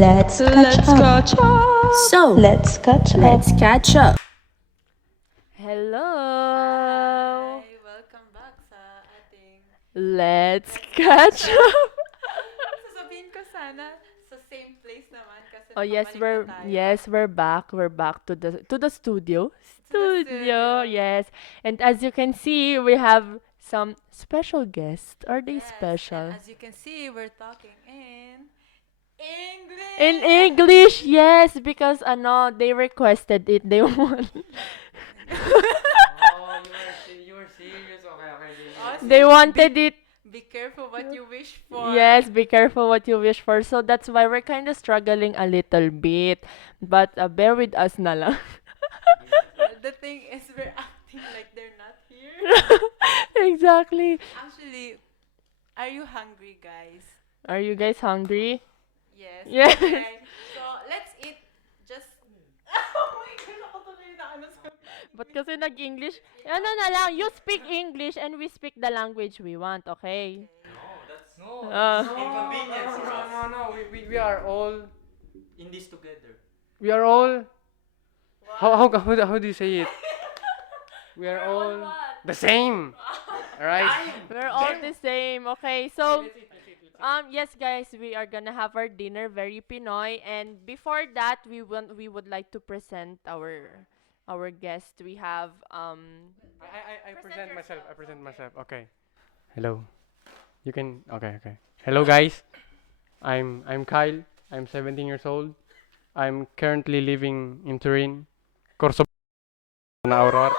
Let's catch up. So, Let's catch up. let's catch up. Hello! Hi! Welcome back sa ating... Let's catch up! Sasabihin ko sana sa same place naman kasi Oh yes, pabalik na tayo. we're back. We're back to the studio. studio. Yes. And as you can see, we have some special guests. Are they Yes, special? and as you can see, we're talking in English! In English, yes, because they requested it. They want Oh, you were serious? Okay, okay. Oh, they wanted it. Be careful what you wish for. Yes, be careful what you wish for. So that's why we're kind of struggling a little bit. But bear with us na lang. The thing is, we're acting like they're not here. Exactly. Actually, are you hungry, guys? Are you guys hungry? Yes. Yes. Okay. So, let's eat just... Oh my God! Ako tuloy na ano sa... But kasi nag-English, ano na lang, you speak English and we speak the language we want, okay? No, Uh, inconvenience for us. No. We are all. In this together. We are all. How do you say it? We are all the same. Alright? we're all the same, okay? So, yes guys, we are gonna have our dinner very Pinoy, and before that, we would like to present our guest. We have I Present present myself. I yourself, present okay. myself. Okay. Hello. You can. Okay. Hello, guys. I'm Kyle. I'm 17 years old. I'm currently living in Turin, Corso na Aurora.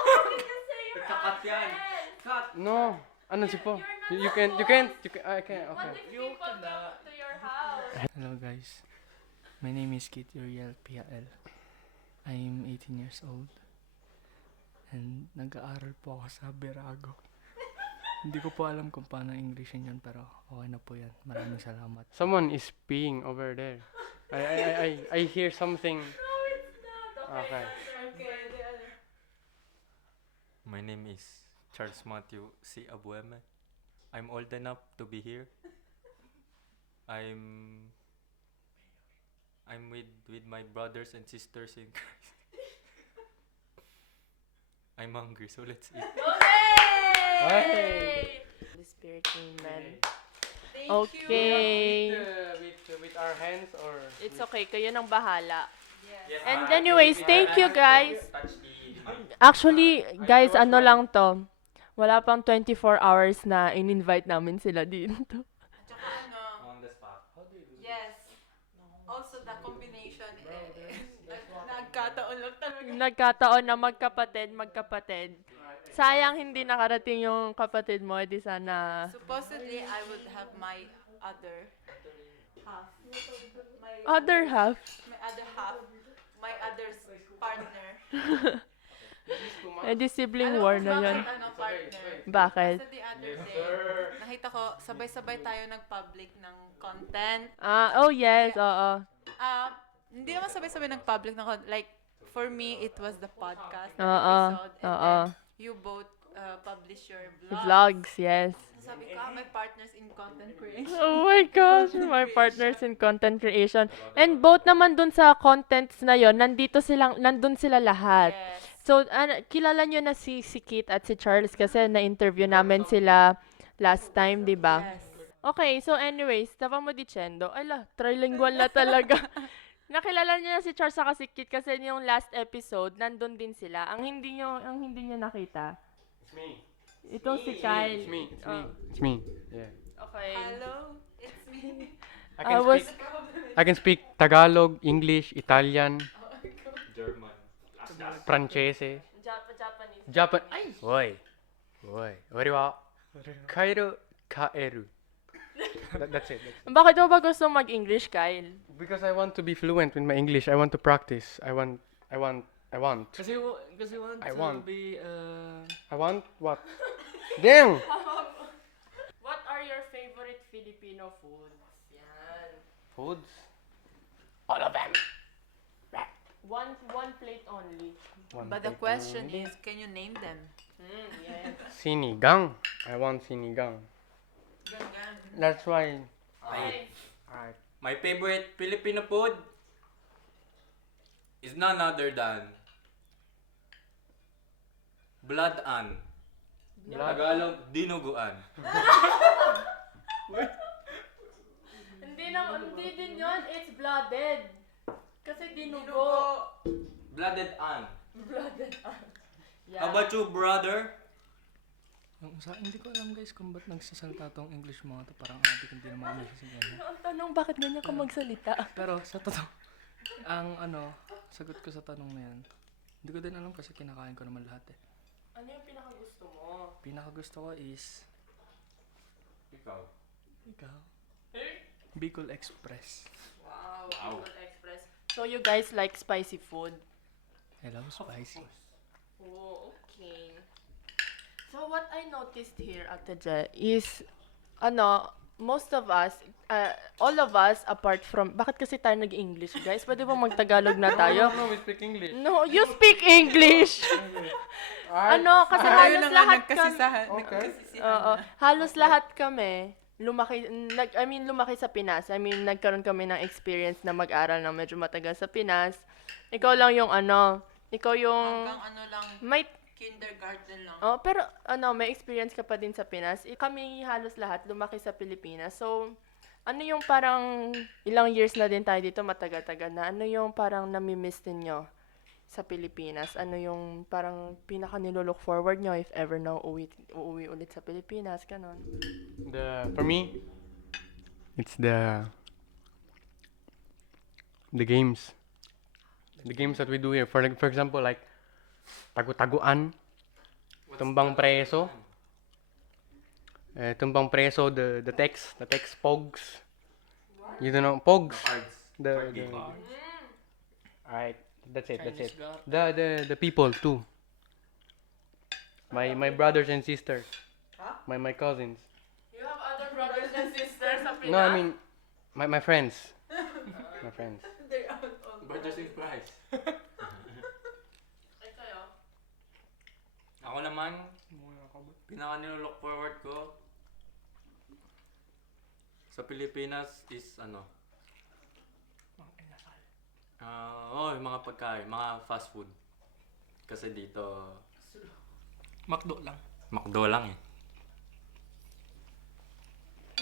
Kakat yan. Cut. No. Ano si po? You can. I can. Okay. to your house? Hello guys, my name is Kit Uriel Piael. I'm 18 years old and nag-aaral po ako sa Berago. Hindi ko po alam kung paano Englishin yun pero okay na po yan. Maraming salamat. Someone is peeing over there. I hear something. Okay. My name is Charles Matthew C. Abueme. I'm old enough to be here. I'm with my brothers and sisters in Christ. I'm hungry, so let's eat. Hey! The Spirit, amen. Thank Okay. With our hands or. It's okay, kayo nang bahala. you. Yes. And anyways, thank you guys. Touch the mic. Actually, guys, ano lang to. Wala pang 24 hours na in-invite namin sila dito. At saka ano, On the spot. How do you do yes. Also, the combination, nagkataon lang talaga. Nagkataon na magkapatid. Sayang hindi nakarating yung kapatid mo, di sana. Supposedly, I would have my other half. My Other half. My other half. My other's partner. Eh di sibling Alam war mo na bakit yun. ano, partner? Bakit? Kasi the other day, nakita ko, sabay-sabay tayo nag-public ng content. Oh yes, oo. Hindi naman sabay-sabay nag-public ng content. Like, for me, it was the podcast Oo, episode. And oo. then, you both publish your Vlogs, yes. Sabi ko, my partners in content creation. Oh my gosh, my partners in content creation. And both naman dun sa contents na yon, nandun sila lahat. Yes. So, kilala nyo na si Kit at si Charles kasi na-interview namin sila last time, di ba? Yes. Okay, so anyways, stavamo dicendo, ala, trilingual na talaga. Nakilala niyo na si Charles at si Kit kasi yung last episode, nandun din sila. Ang hindi nyo nakita. It's me. Ito si Kyle. It's me. Oh, It's me. Yeah. okay. Hello, it's me. I can speak Tagalog, English, Italian, German. Francese, Japanese. Japan. Oi. Oriwa. Kaeru. That's it. Bakit mo ba gusto mag-English, Kyle? Because I want to be fluent with my English. I want to practice. I want. Kasi want I to want. be I want what? Damn! What are your favorite Filipino foods? Yan. Foods? All of them. One plate only. But the question is, can you name them? Yes. Sinigang. I want sinigang. Ganyan. That's why. Okay. Alright. My favorite Filipino food is none other than blood-an. Tagalog, dinuguan. Hindi din yun. It's blooded. Kasi dinugo. Blooded an. Blooded. How about you, brother? Hindi ko alam guys kung ba't nagsasalita tong English mga to. Parang adik hindi naman nagsasalita. Ang tanong, bakit ganyan ka magsalita? Pero sa totoo, sagot ko sa tanong na yan, hindi ko din alam kasi kinakain ko naman lahat eh. Ano yung pinakagusto mo? Pinakagusto ko is, Ikaw. Bicol Express. Wow, Wow. Bicol Express. So you guys like spicy food? I love spicy. Oh, okay. So what I noticed here, Ate Je, is, most of us, all of us, apart from, bakit kasi tayo nag-English, guys? Pwede ba mag-Tagalog na tayo? No, we speak English. No, you speak English! Kasi Tayo halos na nga lahat kami, nagkasisahan. Okay. oo, halos lahat kami, lumaki sa Pinas. Nagkaroon kami ng experience na mag-aral ng medyo matagal sa Pinas. Ikaw lang yung ikaw yung, Hanggang lang, may kindergarten lang. oh, pero may experience ka pa din sa Pinas. Kami halos lahat lumaki sa Pilipinas. So, ano yung parang ilang years na din tayo dito, matagal-tagal na. Ano yung parang nami-miss ninyo sa Pilipinas? Ano yung parang pinaka nilo-look forward nyo if ever na uuwi ulit sa Pilipinas, ganon. For me, it's the games. The games that we do here. For example, like tagu-taguan, tumbang preso. Tumbang preso, the text pogs. You don't know pogs? Cards. The game. Alright, that's it. Chinese God. The people too. My brothers and sisters. My cousins. You have other brothers and sisters sa Pinas? No, I mean my friends. My friends. Brothers in Christ. Ay, kayo? Ako naman, pinaka nilook forward ko sa Pilipinas is yung mga pagkain, mga fast food. Kasi dito, McDo lang. McDo lang eh.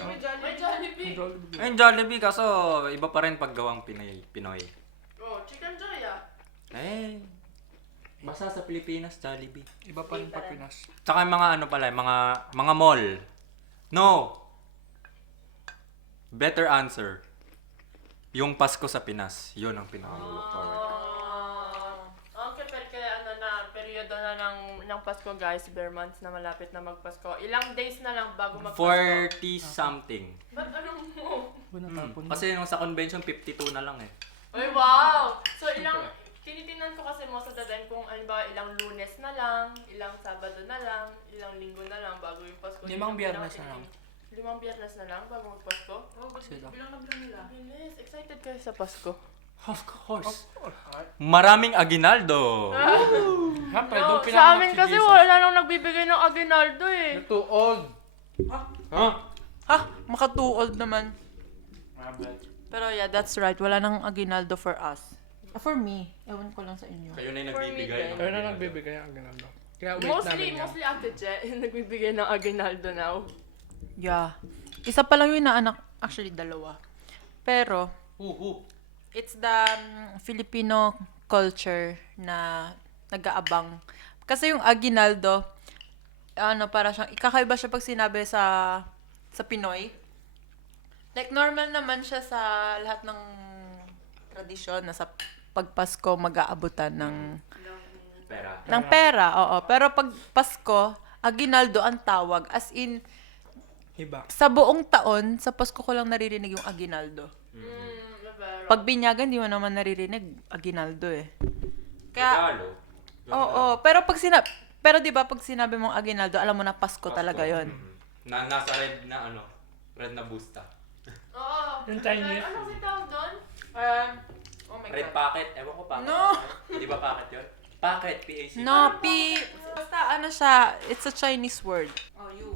May Jollibee! Ayun, Jollibee, kaso iba pa rin paggawang Pinoy. Oh, Chicken Joy Eh, basta sa Pilipinas, Jollibee. Iba pa rin pag Pinas. Tsaka yung mga mga mall. No! Better answer. Yung Pasko sa Pinas. Yun ang pinaka-look forward. Okay, pero kaya periodo na ng Pasko, guys. Bare months na malapit na magpasko. Ilang days na lang bago magpasko. 40 something. Ba't anong mo? Natapon Kasi nung sa convention, 52 na lang eh. Ay, wow! So, tinitingnan ko kasi most of the time kung ilang Lunes na lang, ilang Sabado na lang, ilang Linggo na lang bago yung Pasko. Limang Biyernes na lang. 5 Biyernes na lang bago magpasko? Sila. Bilang na bilang nila. Bilis, excited kayo sa Pasko. Of course. Maraming aginaldo. No, sa amin kasi wala nang nagbibigay ng aguinaldo eh. Too old. Maka-too old naman. Pero yeah, that's right. Wala nang aguinaldo for us. For me, ewan ko lang sa inyo. Kayo na yung For me nagbibigay. din. Kaya na nagbibigay ang ginaldo. Kaya wait namin yan. Mostly Ate Je, yung nagbibigay ng aguinaldo now. Yeah. Isa pa lang yung inaanak. Actually, dalawa. Pero, it's the Filipino culture na nag-aabang. Kasi yung aguinaldo, para siyang, kakaiba siya pag sinabi sa Pinoy. Like, normal naman siya sa lahat ng tradisyon na sa pagpasko mag-aabutan ng pera, oo. Pero pag Pasko, aguinaldo ang tawag. As in, Iba. sa buong taon, sa Pasko ko lang naririnig yung aguinaldo. Pag binyagan, di mo naman naririnig aguinaldo eh. Kaya, oo. Pero di ba pag sinabi mong aguinaldo, alam mo na Pasko talaga yon. Nasa red na red na busta. Oo. Yung Chinese. Ano si tawag doon? Oh my Red God. packet. Ewan ko packet. No! Di ba packet yun? Packet, P-A-C. No, basta siya, it's a Chinese word. Oh, you.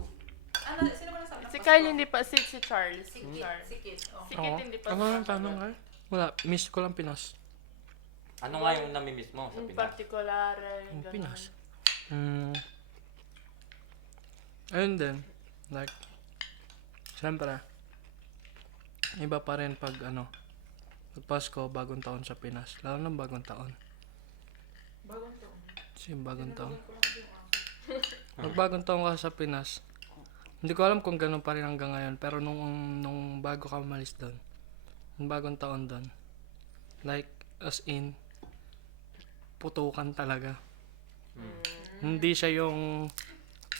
Sino ba nasabi? Kyle hindi pa, si Charles. Si Charles. Sikit. Oh. Si Kit hindi pa. Ano ang tanong ka? Wala, miss ko lang Pinas. Ano nga yung namimiss mo sa In Pinas? particular, Ang ganun. Pinas. Ayun din. Like, siyempre, iba pa rin pag pag Pasko, bagong taon sa Pinas. Lalo ng bagong taon. Bagong taon. Kasi bagong taon. Pag bagong taon ka sa Pinas, hindi ko alam kung ganun pa rin hanggang ngayon. Pero nung bago ka umalis doon, nung bagong taon doon, like, as in, putukan talaga. Hindi siya yung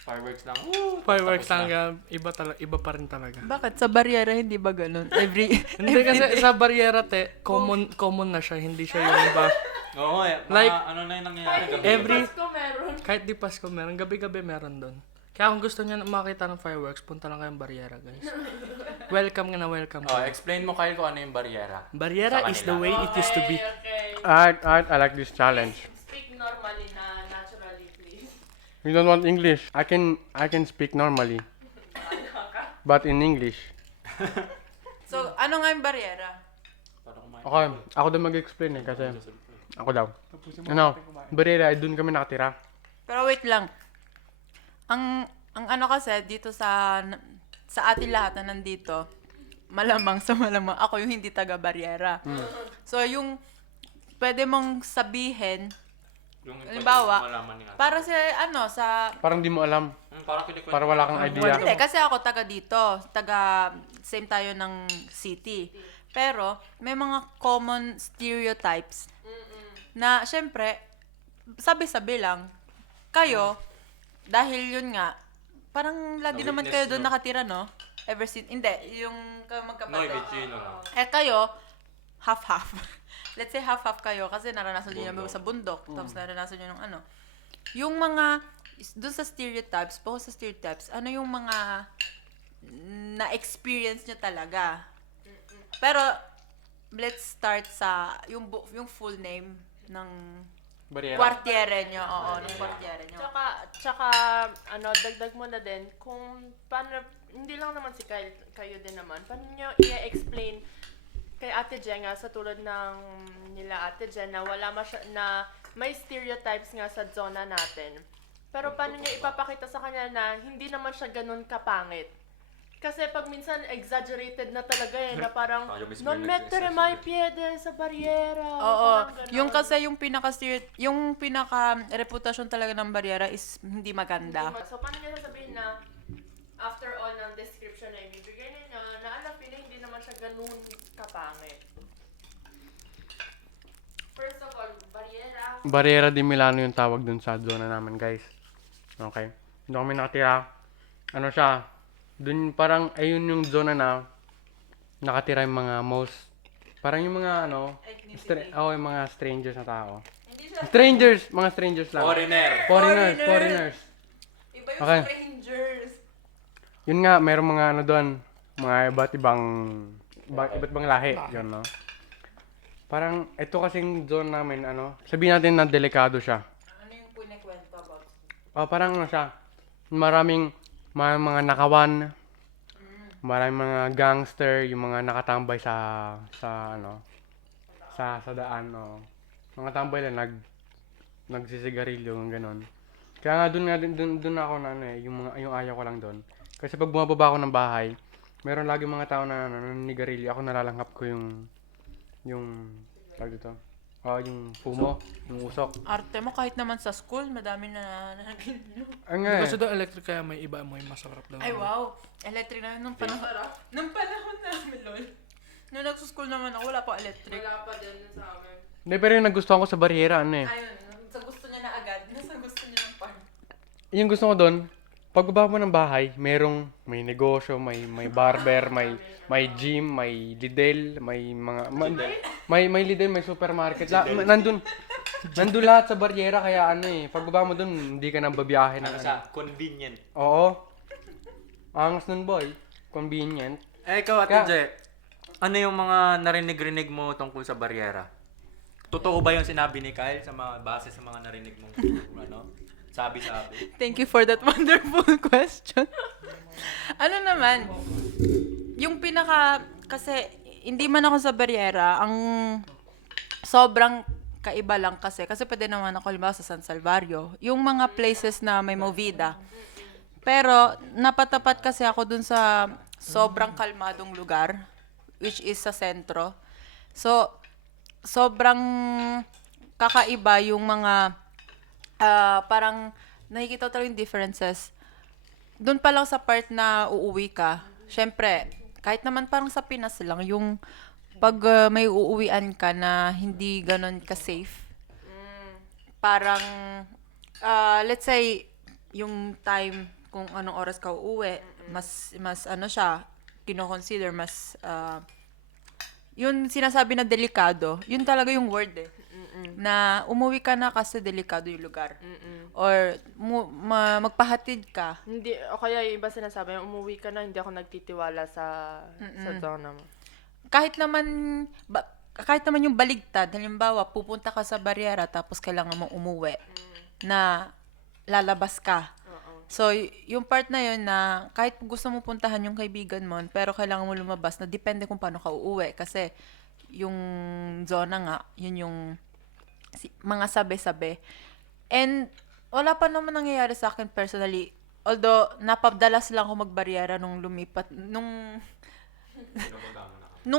Fireworks lang. fireworks lang, iba pa rin talaga. Bakit? Sa Barriera, hindi ba ganun? Every... Hindi kasi sa Barriera, common na siya, hindi siya yung iba. Oo, Like, ano na yung nangyayari gabi. every- Pasko meron. Kahit di Pasko meron, gabi-gabi meron doon. Kaya kung gusto niya makita ng fireworks, punta lang kayong Barriera, guys. Welcome na welcome. Oh, explain mo Kyle kung ano yung barriera. Barriera Sa is the kanila. way it used to be. Okay. Alright, I like this challenge. Speak normally na naturally, please. You don't want English? I can speak normally. But in English. So, ano nga yung Barriera? Okay, ako daw mag-explain eh kasi ako daw. Ano, Barriera, doon kami nakatira. Pero wait lang. Ang ano kasi dito sa atin lahat na nandito, malamang sa malamang ako yung hindi taga Barriera. So yung pwede mong sabihin, Yung halimbawa, malaman niya. para sa Parang di mo alam. Parang kinikwento. Para wala kang idea. hindi kasi ako taga dito, same tayo ng city. Pero may mga common stereotypes na syempre sabi-sabi lang kayo dahil yun nga parang lagi naman Na-witness kayo doon nyo. nakatira, no? Ever since, hindi, yung kayo No, magkapatid. Vicino lang. Kayo, half-half. Let's say half-half kayo kasi naranasan nyo naman sa bundok. Tapos naranasan nyo ng ano. Yung mga, doon sa stereotypes, bukod sa stereotypes, ano yung mga na-experience nyo talaga? Pero, let's start sa, yung full name ng Barriera. kwartiere nyo. Oo, ng kwartiere nyo. Tsaka, dagdag mo na din, kung paano, hindi lang naman si Kyle, kayo din naman, paano nyo i-explain kay Ate Jenga sa tulad ng nila Ate Jen na wala na may stereotypes nga sa zona natin. Pero paano nyo ipapakita sa kanya na hindi naman siya ganun kapangit? Kasi pag minsan exaggerated na talaga na parang Tayo mismo non yung mettere nag-exaggerate. mai piede sa barriera. Oo. Parang ganun. Yung kasi yung pinaka reputasyon talaga ng Barriera is hindi maganda. So, paano niya sasabihin na after all ng description na ibibigay ninyo, na alam, feeling hindi naman siya ganun kapangit. First of all, barriera. Barriera di Milano yung tawag dun sa zona namin, guys. Okay. Doon kami nakatira. Ano siya? Dun parang, ayun yung zona na nakatira yung mga parang yung mga yung mga strangers na tao. Mga strangers lang. Foreigners. Iba yung Okay. strangers. Yun nga, merong mga doon, mga iba't ibang lahi, yun, no? Parang, ito kasing zone namin, sabihin natin na delikado siya. Ano yung punikwento about? Parang siya, maraming mga nakawan, maraming mga gangster, yung mga nakatambay sa daan, mga tambay lang, nagsisigarilyo, yung ganon. Kaya nga doon ako na yung ayaw ko lang doon. Kasi pag bumababa ako ng bahay, meron lagi mga tao na naninigarilyo, ako nalalanghap ko yung tawag dito. Yung pumo, yung usok. Arte mo kahit naman sa school, madami na naging. Ang nga Kasi doon electric kaya may iba mo yung masarap daw. Ay wow, electric na yun nung panahon namin, lol. Nung nagsuschool naman ako, wala pa electric. Wala pa din sa amin. Hindi, pero yung nagustuhan ko sa Barriera, Ayun, sa gusto niya na agad, nasa gusto niya ng farm. yung gusto ko doon, pagbaba mo ng bahay, may negosyo, may barber, may gym, may Lidl, may mga may Lidl, may supermarket. Nandun lahat sa Barriera kaya pagbaba mo doon, hindi ka nang babiyahe ng Convenient. Oo. Angas nun, boy. Convenient. Ikaw, Ate Kaya- Je, ano yung mga narinig-rinig mo tungkol sa barriera? Totoo ba yung sinabi ni Kyle base sa mga narinig mong Sabi-sabi. Thank you for that wonderful question. Ano naman, yung kasi hindi man ako sa Barriera, ang sobrang kaiba lang kasi pwede naman ako halimbawa sa San Salvario, yung mga places na may movida. Pero napatapat kasi ako dun sa sobrang kalmadong lugar, which is sa sentro. So, sobrang kakaiba yung mga parang nakikita ko talaga yung differences. Doon pa lang sa part na uuwi ka, syempre, kahit naman parang sa Pinas lang, yung pag may uuwian ka na hindi ganon ka-safe, parang, let's say, yung time kung anong oras ka uuwi, mas ano siya, kino-consider, mas, yun sinasabi na delikado, yun talaga yung word eh. Na umuwi ka na kasi delikado yung lugar. Or magpahatid ka. Hindi, o kaya yung iba sinasabi, umuwi ka na, hindi ako nagtitiwala sa zona mo. Kahit naman yung baligtad, halimbawa, pupunta ka sa Barriera tapos kailangan mong umuwi na lalabas ka. So, yung part na yun na kahit gusto mo puntahan yung kaibigan mo, pero kailangan mo lumabas na depende kung paano ka uuwi. Kasi yung zona nga, yun yung mga sabi-sabi. And wala pa naman nangyayari sa akin personally. Although, napadalas lang ako magbariyera nung lumipat, nung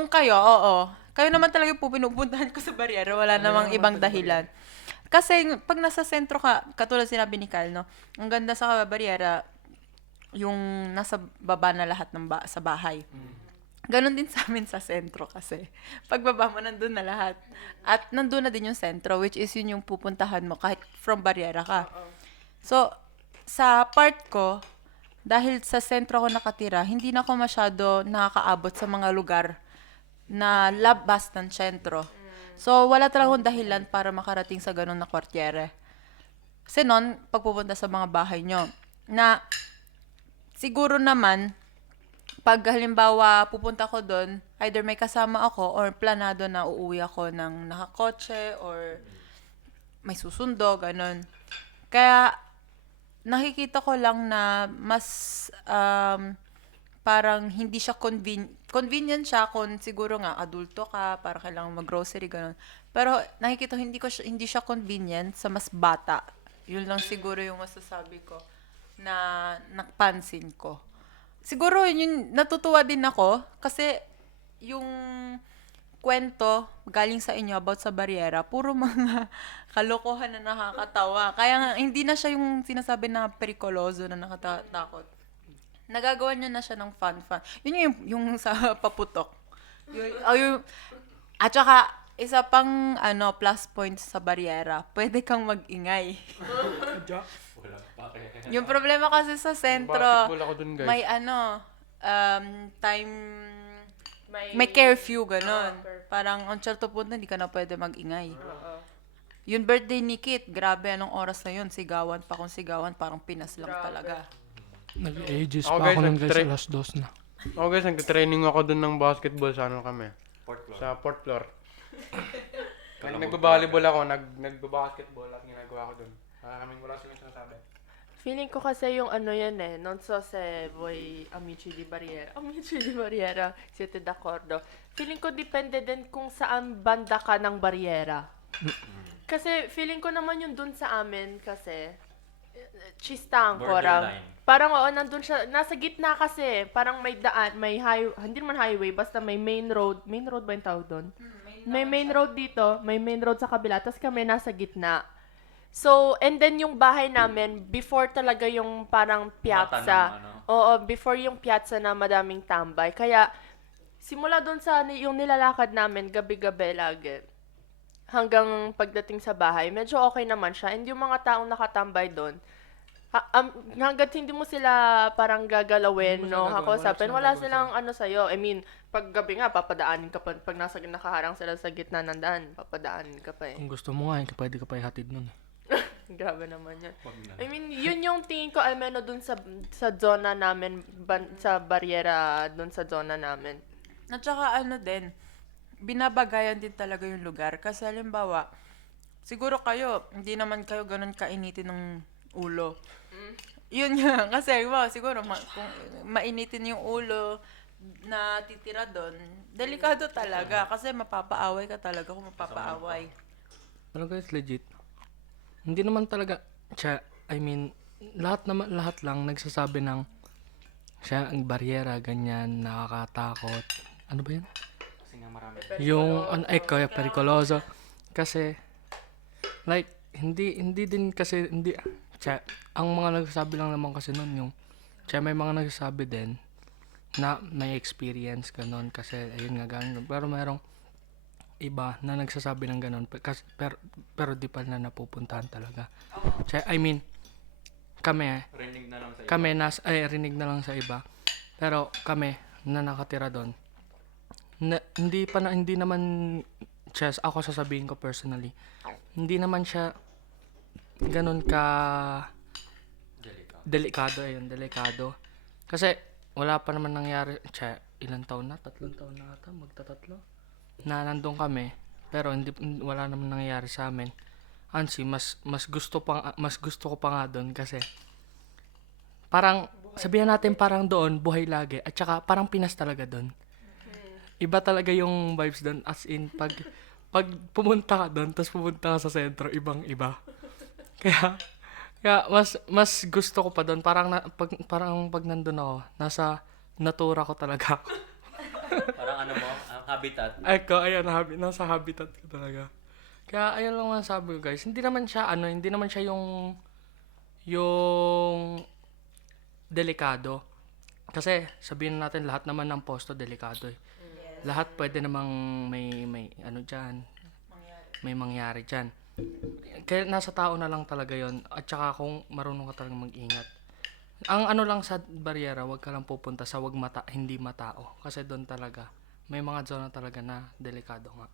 kayo, oo. Kayo naman talaga yung pinupuntahan ko sa bariyera. Wala namang ibang dahilan. Kasi pag nasa sentro ka, katulad sinabi ni Kyle, no? Ang ganda sa bariyera, yung nasa baba na lahat sa bahay. Ganon din sa amin sa sentro kasi. Pagbaba mo, nandun na lahat. At nandun na din yung sentro, which is yun yung pupuntahan mo kahit from bariyera ka. So, sa part ko, dahil sa sentro ako nakatira, hindi na ako masyado nakakaabot sa mga lugar na labas ng sentro. So, wala talaga akong dahilan para makarating sa ganon na kwartiere. Kasi nun, pagpupunta sa mga bahay nyo, na siguro naman, pag halimbawa pupunta ko doon, either may kasama ako or planado na uuwi ako ng nakakotse or may susundo, ganun. Kaya nakikita ko lang na mas parang hindi siya convenient siya kung siguro nga adulto ka, para kailangan mag-grocery, ganun. Pero nakikita ko hindi siya convenient sa mas bata. Yun lang siguro yung masasabi ko na napansin ko. Siguro yun, natutuwa din ako kasi yung kwento galing sa inyo about sa bariyera, puro mga kalokohan na nakakatawa. Kaya nga, hindi na siya yung sinasabi na perikoloso na nakatatakot. Nagagawa niya na siya ng fun. Yun yung sa paputok. At saka, isa pang plus points sa bariyera, pwede kang mag-ingay. Yung problema kasi sa sentro, Basketball ako dun, guys. may time, may curfew, ganon. Parang on certo punto, hindi ka na pwede mag-ingay. Yung birthday ni Kit, grabe, anong oras na yun? Sigawan pa kung sigawan, parang Pinas lang talaga. Nag-ages Ako, pa guys, ako ng guys nag-try- alas 2 na. Okay guys, nagtitraining ako dun ng basketball sa ano kami. Sa fourth floor. Nagbabalibol ako, nagbabasketball at ginagawa ko dun. Wala silang sinasabi. Feeling ko kasi yung ano yan eh, non so se voi amici di barriera, siete d'accordo. Feeling ko depende din kung saan banda ka ng barriera. Kasi feeling ko naman yung dun sa amin kasi, ci sta ancora. Borderline. Parang oo, nandun siya, nasa gitna kasi, parang may daan, may hindi naman highway, basta may main road ba yung tawag doon? May main road dito, may main road sa kabila, tapos kami nasa gitna. So, and then yung bahay namin, before talaga yung parang piazza. Oo, before yung piazza na madaming tambay. Kaya, simula doon sa yung nilalakad namin, gabi-gabi lagi. Hanggang pagdating sa bahay, medyo okay naman siya. And yung mga taong nakatambay doon, hanggat hindi mo sila parang gagalawin, no, kakusapin, wala silang ano sa'yo. I mean, pag gabi nga, papadaanin ka pa, pag nakaharang sila sa gitna ng daan, papadaanin ka pa eh. Kung gusto mo nga, pwede ka pa ihatid nun. Grabe naman yun. I mean, yun yung tingin ko, almeno dun sa zona namin, sa barriera dun sa zona namin. At saka din, binabagayan din talaga yung lugar. Kasi halimbawa, siguro kayo, hindi naman kayo ganun kainitin ng ulo. Yun nga, kasi siguro kung mainitin yung ulo na titira doon, delikado talaga kasi mapapaaway ka talaga kung mapapaaway. Pero guys, legit. Hindi naman talaga siya, I mean, lahat lang nagsasabi ng siya ang baryera, ganyan, nakakatakot. Ano ba yan? Kasi nga marami. Kaya perikoloso. Kasi, like, hindi din kasi, siya, ang mga nagsasabi lang naman kasi nun, siya may mga nagsasabi din, na may experience, ganon, kasi, ayun nga, ganon. Pero mayroong iba na nagsasabi ng ganon, pero di pa na napupuntahan talaga. Siya, I mean, kami, Rinig na lang sa rinig na lang sa iba. Pero kami na nakatira doon, hindi naman siya, ako sasabihin ko personally, hindi naman siya ganun ka delikado. Kasi wala pa naman nangyari, ilang taon na, 3 taon na ata, magtatatlo, na nandun kami, pero wala naman nangyayari sa amin. Ansi, mas gusto ko pa nga doon kasi parang sabihan natin parang doon buhay lagi at saka parang Pinas talaga doon. Iba talaga yung vibes doon, as in pag pumunta ka doon tapos pumunta ka sa sentro, ibang iba. Kaya mas gusto ko pa doon, parang pag nandun ako, nasa natura ko talaga ako. Parang ano mo, ang habitat. Nasa habitat ko talaga. Kaya ayun lang ang sabi ko, guys. Hindi naman siya yung delikado. Kasi sabihin natin lahat naman ng posto delikado eh. Yes. Lahat pwede namang may ano diyan. May mangyari diyan. Kaya nasa tao na lang talaga 'yon, at saka kung marunong ka talagang mag-ingat. Ang ano lang sa baryera, wag ka lang pupunta sa hindi matao kasi doon talaga may mga zona talaga na delikado nga.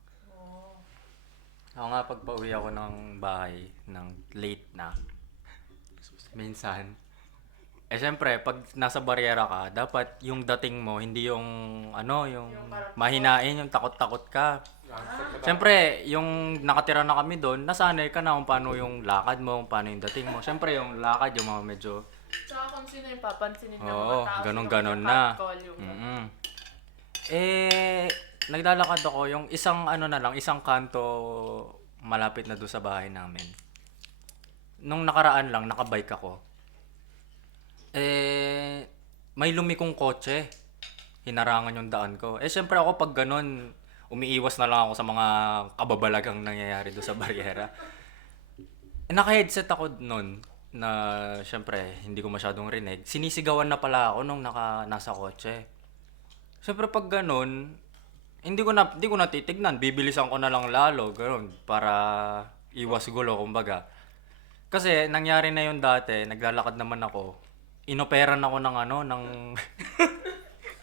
Ako nga, pag pauwi ako ng bahay, ng late na, minsan, syempre, pag nasa baryera ka, dapat yung dating mo, hindi yung mahinain, yung takot-takot ka. Syempre, yung nakatira na kami doon, nasanay ka na kung paano yung lakad mo, kung paano yung dating mo. Syempre, yung lakad, yung mga medyo, Tsaka kung sino yung papansinin ng oo, mga tao. ganon-ganon sino na. yung call yung... Naglalakad ako, yung isang kanto malapit na doon sa bahay namin. Nung nakaraan lang, nakabike ako. May lumikong kotse. Hinarangan yung daan ko. Syempre ako pag ganun, umiiwas na lang ako sa mga kababalagang nangyayari doon sa baryera. Naka-headset ako nun na syempre hindi ko masyadong rinig. Sinisigawan na pala ako nung nasa kotse. Syempre pag ganun, hindi ko na titignan, bibilisan ko na lang lalo, gano'n, para iwas gulo, kumbaga. Kasi nangyari na yun dati, naglalakad naman ako, inoperan ako ng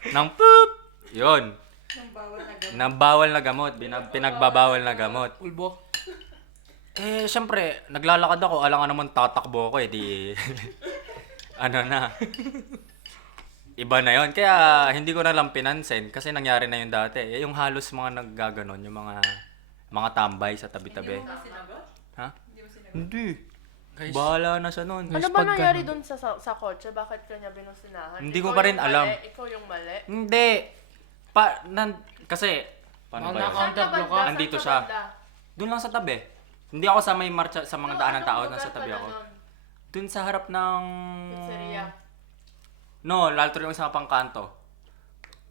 ng poop, yun. Ng bawal na gamot, pinagbabawal na gamot. Ulbo. Syempre, naglalakad ako, alangan naman tatakbo ako di, iba na yon. Kaya hindi ko na lang pinansin kasi nangyari na yun dati. Yung halos mga naggaganon, yung mga tambay sa tabi-tabi. Hindi mo sinagot? Ha? Hindi mo sinagot? Hindi. Guys, Bahala na siya nun. Ano ba nangyari dun sa kotse? Bakit kanya binusinahan? Hindi ko Ikaw pa rin yung alam. mali? Ikaw yung mali? Hindi. Kasi, paano ba yun? Saan ka banda? Saan Andito ka siya. banda? Doon lang sa tabi. Hindi ako sa may marcha sa mga daan ng tao, Anong nasa lugar tabi ka ako. na nun? Doon sa harap ng Pizzeria. No, lalto yung isang pangkanto.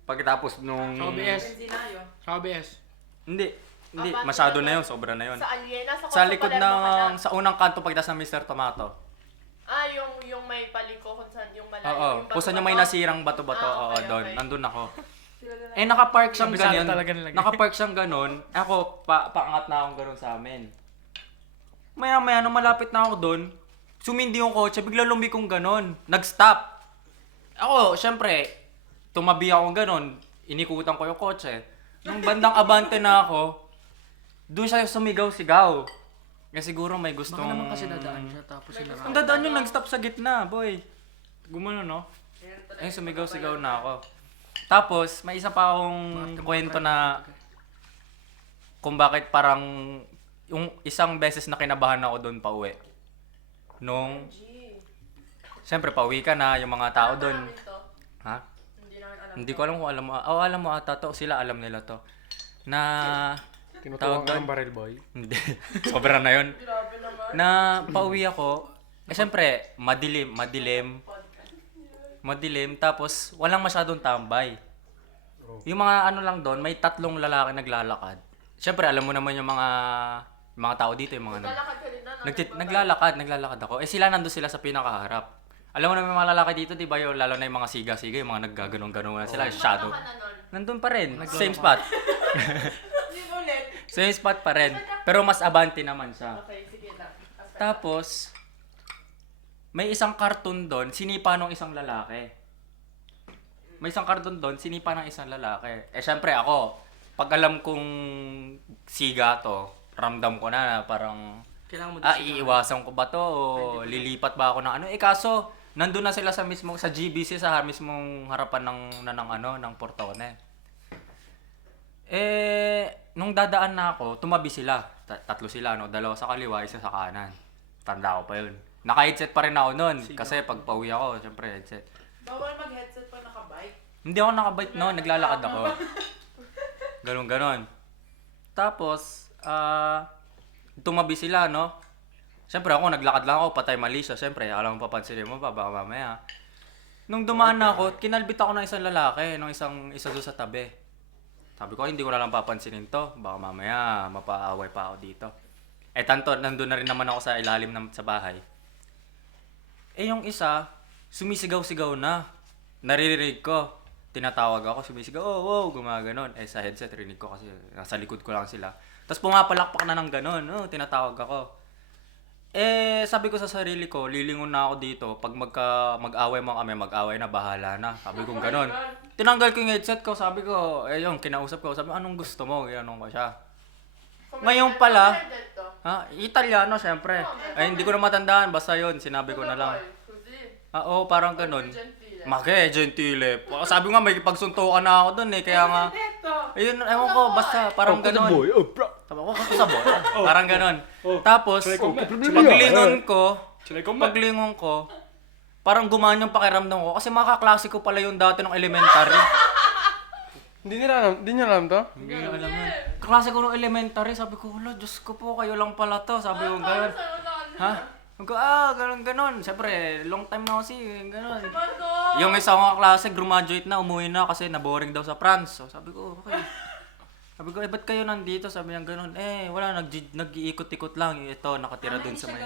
Pagkatapos nung Sa OBS. Benzinayo. Sa OBS. Hindi, paano masyado ba na yun? yun, sobra na yun. Sa Aliena? Sa Sa Corso likod Palermo ka na? sa unang kanto pagdating ng Mr. Tomato. Yung may paliko kung saan yung malayo. Oo, yung kung saan yung may bato-bato? nasirang bato-bato, Ah, okay, doon, okay. nandun ako. Nakapark siyang Kabisado ganyan. talaga nilagay. Nakapark siyang ganon. Ako, paangat na akong ganon sa amin. Maya-maya, nung malapit na ako doon, sumindi yung kotse, bigla lumikong ganon. Nag-stop. Ako, syempre, tumabi ako ganon. Inikutan ko yung kotse. Nung bandang abante na ako, doon siya sumigaw-sigaw. Kasi siguro may gustong... Baka naman kasi dadaan siya tapos sinara. Ang dadaan yun, nag-stop sa gitna, boy. Gumano, no? Sumigaw-sigaw na ako. Tapos, may isa pa akong kwento na kung bakit parang yung isang beses na kinabahan ako doon pa uwi. Siyempre, pauwi ka na, yung mga tao doon. Ha? Hindi namin alam. Hindi ko alam kung alam mo. Oh, alam mo ata to. Sila alam nila to. Na... Tinutuwang ka doon? ng baril boy. Hindi. Sobra na yun. Grabe naman. Na pauwi ako. Siyempre, madilim. Tapos, walang masyadong tambay. Yung mga ano lang doon, may 3 lalaki naglalakad. Siyempre, alam mo naman yung mga tao dito, yung mga Lalakad ka din na. naglalakad ako. Sila nandun sila sa pinakaharap. Alam mo naman yung mga lalaki dito, di ba? Yung, lalo na yung mga siga-siga, yung mga naggaganong-ganong na sila, shadow. Nandun pa rin, same spot. Same spot pa rin. Pero mas abante naman siya. Okay, sige lang. Tapos, may isang cartoon doon, sinipa ng isang lalaki. May isang cartoon doon, sinipa ng isang lalaki. Syempre ako, pag alam kong siga to, ramdam ko na parang, Kailangan mo iiwasan ko ba to o lilipat ba ako ng ano? Kaso, nandun na sila sa GBC, sa mismong harapan ng Portone. Nung dadaan na ako, tumabi sila. 3 sila, no? 2 sa kaliwa, 1 sa kanan. Tanda ko pa yun. Naka-headset pa rin ako nun. Kasi pag pauwi ako, syempre headset. Bawal mag-headset pa nakabike. Hindi ako nakabike noon, naglalakad ako. Ganon. Tapos, tumabi sila, no? Siyempre ako, naglakad lang ako, patay mali siya. Siyempre, alam mo papansinin mo pa, baka mamaya. Nung dumaan na ako, kinalbit ako ng isang lalaki, isa doon sa tabi. Sabi ko, hindi ko na lang papansinin to. Baka mamaya, mapaaway pa ako dito. Nandun na rin naman ako sa ilalim sa bahay. Yung isa, sumisigaw-sigaw na. Naririnig ko. Tinatawag ako, sumisigaw, wow, gumaganon. Sa headset, rinig ko kasi nasa likod ko lang sila. Tapos pumapalakpak na ng ganon, tinatawag ako. Sabi ko sa sarili ko, lilingon na ako dito. Pag mag-away mo kami, mag-away na, bahala na. Sabi ko ganon. Tinanggal ko yung headset ko, sabi ko, yung kinausap ko, sabi, anong gusto mo? Ganun ko siya. Ngayon pala, Italiano, syempre. Hindi ko na matandaan, basta yun, sinabi ko na lang. Oo, parang ganon. Gentile. Sabi nga, may pagsuntukan na ako dun kaya nga. Ayun, ewan ko, basta parang ganon. Sabi ko, sa boy. Parang ganon. Tapos, paglingon ko, parang gumaan yung pakiramdam ko. Kasi mga kaklase ko pala yung dati ng elementary. Hindi niya alam to? Hindi na alam yun. Klase ko nung elementary, sabi ko, wala, Diyos ko po, kayo lang pala to. Sabi ko, gano'n. Ha? Sabi ko, gano'n. Siyempre, long time na kasi, gano'n. Yung isa kong klase, graduate na, umuwi na kasi naboring daw sa France. So, sabi ko, okay. Sabi ko, ba't kayo nandito? Sabi niya, gano'n. Wala, nag-iikot-ikot lang. Ito, nakatira dun sa may...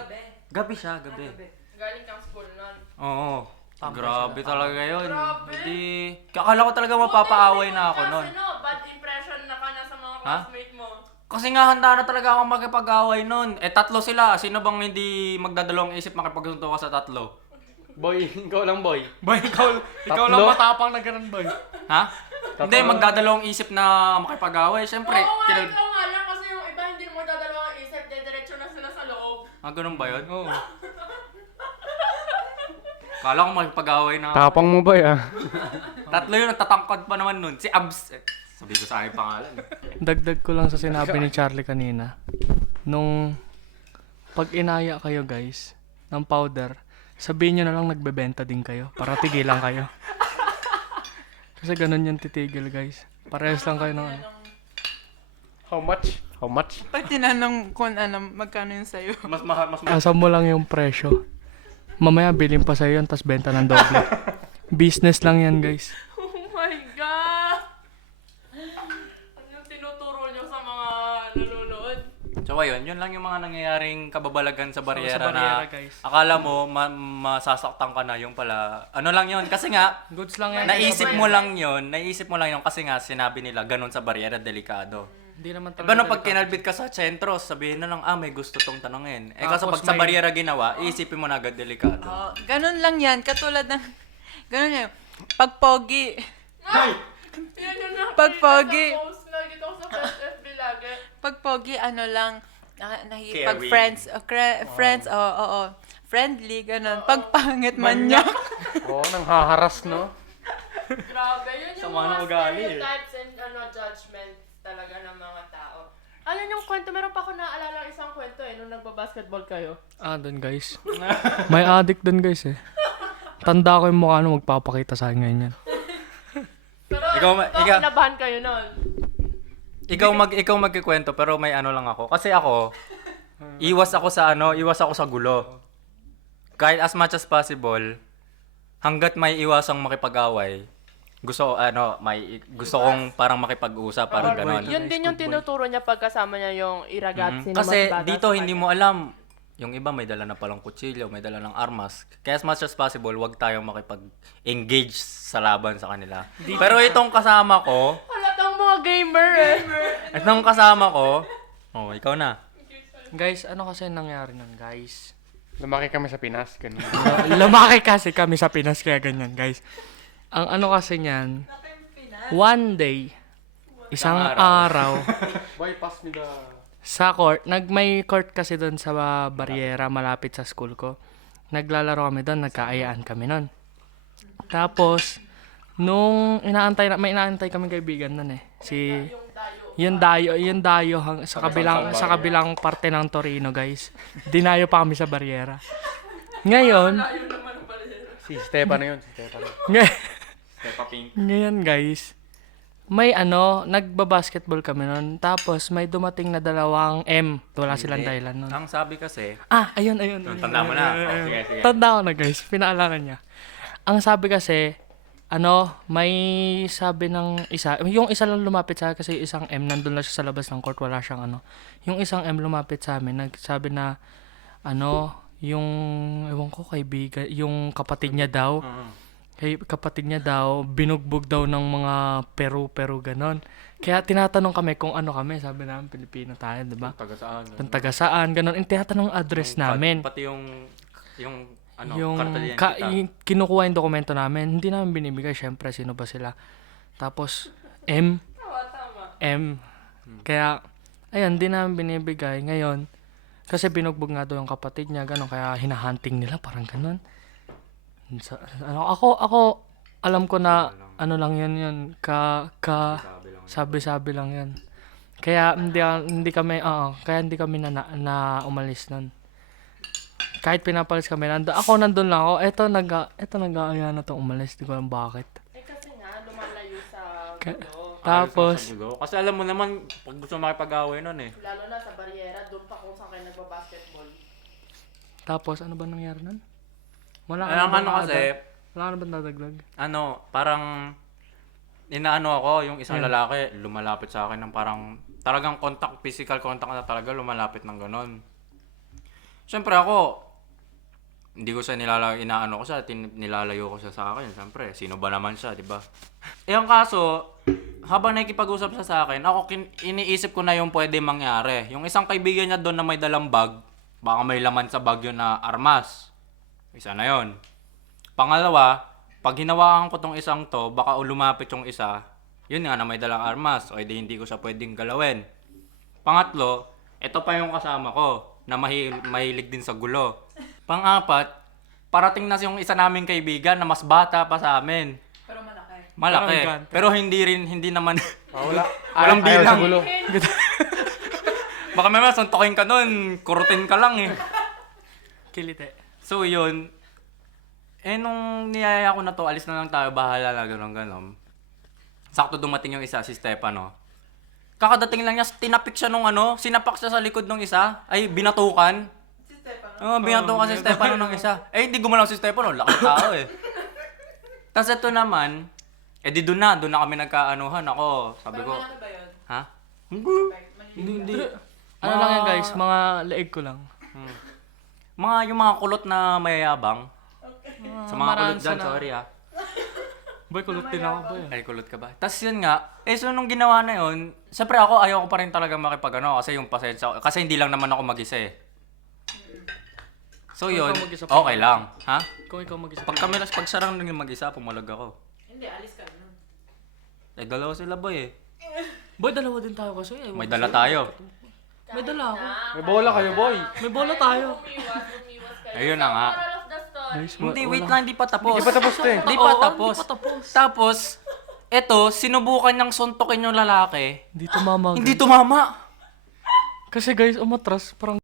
Gabi siya, gabi. Galing kang school nun. Oo. Grabe talaga yun. Hindi... Akala ko talaga mapapaaway na ako nun. Kasi bad impression na ka na sa mga classmate mo. Kasi nga handa na talaga ako makipag-away nun. 3 sila. Sino bang hindi magdadalawang isip makipagsunto ka sa 3? Boy, ikaw lang boy. Boy, ikaw lang matapang na ganun, boy. Ha? Hindi, magdadalawang isip na makipag-away. Siyempre, Ikaw nga lang kasi yung iba hindi mo dadalawang isip, dediretso na sila sa loob. ganun ba yun? Oo. Kala ko makipag-away na ako. Tapang mo ba ya? 3 yun, natatangkad pa naman nun. Si Abs. Sabi ko sa aking pangalan. Dagdag ko lang sa sinabi ni Charlie kanina. Nung pag inaya kayo guys ng powder, sabihin nyo na lang nagbebenta din kayo para tigilan kayo. Kasi ganun yung titigil guys. Parehas lang kayo ng ano. How much? Pag tinanong kung magkano yun sa'yo. Mas mahal. Asam mo lang yung presyo. Mamaya bilhin pa sa'yo yun, tas benta ng doble. Business lang yan guys. Oh my God! Ano yung tinuturo nyo sa mga nanonood? So ayun, yun lang yung mga nangyayaring kababalagan sa bariyera, bariyera, na guys. akala mo masasaktan ka na, yung pala. Ano lang yun, kasi nga, Goods lang yan. naisip mo lang yun kasi nga sinabi nila ganun sa bariyera, delikado. Hindi naman Iba nung pag kinalbit ka sa sentro, sabihin na lang, may gusto tong tanongin. Kaso Tapos pag sa may- bariyera ginawa, iisipin mo na agad delikado. Ganun lang yan. Katulad ng... Ganun yan. Pag pogi. Yan yung nakikita Pag pogi. sa post. Nakikita ko sa FB lagi. Pag pogi, pag Caring. friends, oo. Friendly, ganun. Pag pangit, manyak. Oo, nang haharas, no? Grabe. Yun yung Sama mga ng ugali eh. stereotypes and judgment talaga ng mga tao. Alam yung kwento, meron pa ako naalala isang kwento nung nagbabasketball kayo. Dun guys. May addict dun guys eh. tanda ko yung mukha nung magpapakita sa akin ngayon yan. Pero Ikaw- kinabahan kayo nun. Ikaw magkikwento pero may ano lang ako. Kasi ako, iwas ako sa gulo. Kahit as much as possible, hanggat may iwasang makipag-away, gusto kong parang makipag-usap, parang ganon. Yun din yung tinuturo niya pagkasama niya yung iragatsi na Kasi mas bata dito sa hindi kanya. mo alam, yung iba may dala na palang kutsilyo, may dala ng armas. Kaya as much as possible, wag tayong makipag-engage sa laban sa kanila. Pero itong kasama ko, Halatang mga gamer eh. ikaw na. Guys, ano kasi nangyari nun, guys? Lumaki kami sa Pinas, ganun. Lumaki kasi kami sa Pinas kaya ganyan, guys. Ang ano kasi niyan, one day, isang araw, Boy, pass me the... sa court, may court kasi doon sa Barriera, malapit sa school ko. Naglalaro kami doon, nagkaayaan kami noon. Tapos, nung may inaantay kami kaibigan noon eh. Yung dayo sa kabilang parte ng Torino, guys. Dinayo pa kami sa Barriera. Ngayon, Si Stefano yun, si Stefano. ngayon guys, may nagbabasketball kami noon. Tapos may dumating na dalawang M. Wala silang dahilan noon. Ang sabi kasi, Ayun. tanda mo na. Sige. Tanda ko na guys, pinaalaman niya. Ang sabi kasi, may sabi ng isa, yung isa lang lumapit sa akin kasi isang M, nandun lang siya sa labas ng court, wala siyang Yung isang M lumapit sa amin, nagsabi na, yung, ewan ko, kaibigan, yung kapatid niya daw, binugbog daw ng mga Peru, ganon. Kaya tinatanong kami kung ano kami, sabi namin, Pilipino tayo, di ba? Taga saan? Kung taga saan, ganon. And tinatanong address namin. Pati yung Yung kartal yan kita. kinukuha yung dokumento namin, hindi namin binibigay, syempre, sino ba sila. Tapos, M. Kaya, ayun, hindi namin binibigay. Ngayon, kasi binugbog nga daw yung kapatid niya, gano'n, kaya hinahunting nila, parang gano'n. Ako, alam ko na, lang yun, sabi-sabi lang yun. Kaya, hindi kami na umalis nun. Kahit pinapalis kami, nandun lang ako. Eto nag-aaya na to umalis. Di ko alam bakit. Kasi nga, lumalayo sa gulo. Tapos, Kasi alam mo naman, pag gusto makipag-away nun eh. Lalo na sa Barriera, doon pa kung saan kayo nagbabasketball. ano ba nangyari nun? Wala Alam kasi, wala ka na ba nadagdag? parang inaano ako, yung isang lalaki, lumalapit sa akin ng parang, talagang physical contact na talaga, lumalapit ng ganon. Siyempre ako, hindi ko siya nilalayo ko siya sa akin. Siyempre, sino ba naman siya, di ba? Ang kaso, habang nakikipag-usap siya sa akin, ako iniisip ko na yung pwede mangyari. Yung isang kaibigan niya doon na may dalang bag, baka may laman sa bag yun na armas. Isa na yon. Pangalawa, pag hinawakan ko tong isang to, baka lumapit yung isa, yun nga na may dalang armas, o edi hindi ko siya pwedeng galawin. Pangatlo, ito pa yung kasama ko, na mahilig din sa gulo. Pang-apat, parating na yung isa naming kaibigan na mas bata pa sa amin. Pero malaki. Malaki. Parang Pero hindi naman, Wala. walang Ayaw bilang. sa gulo. Baka may suntokin ka nun, kurutin ka lang eh. Kilite. So yun, nung niyaya ko na to, alis na lang tayo, bahala na gano'n. Sakto dumating yung isa, si Stefano. Kakadating lang niya, tinapik siya sinapak siya sa likod ng isa, ay binatukan. Si Stefano? Binatukan si Stefano ng isa. Hindi gumalaw si Stefano, laki tao eh. Tapos ito naman, di doon na kami nagkaanuhan. Ako, sabi ko, ba yun? ha? Hindi. Ano lang yan guys, mga leeg ko lang. Yung mga kulot na mayayabang. Sa mga kulot dyan, Maransa na. sorry ha. Boy, kulot din ako boy. Ay, kulot ka ba? Tapos yun nga, so nung ginawa na yun, siyempre ayaw ko pa rin talaga kasi yung pasensya ko, kasi hindi lang naman ako mag-isa eh. So yun, ikaw mag-isa pa. okay lang. Ha? Kung ikaw mag-isa. Pag sarang nang mag-isa, pumalag ako. Hindi, alis ka nun. Dalawa sila boy eh. Boy, dalawa din tayo kasi. May dala tayo. May dala ako. May bola kayo, boy. May bola tayo. Umiwas kayo. Ayun na nga. Moral of the story. Hindi, wait lang, hindi pa tapos. Hindi pa tapos to eh. Hindi pa Oo, tapos. hindi pa tapos. Tapos, sinubukan niyang suntokin yung lalaki. Hindi tumama. Hindi tumama. Kasi guys, umatras. Parang,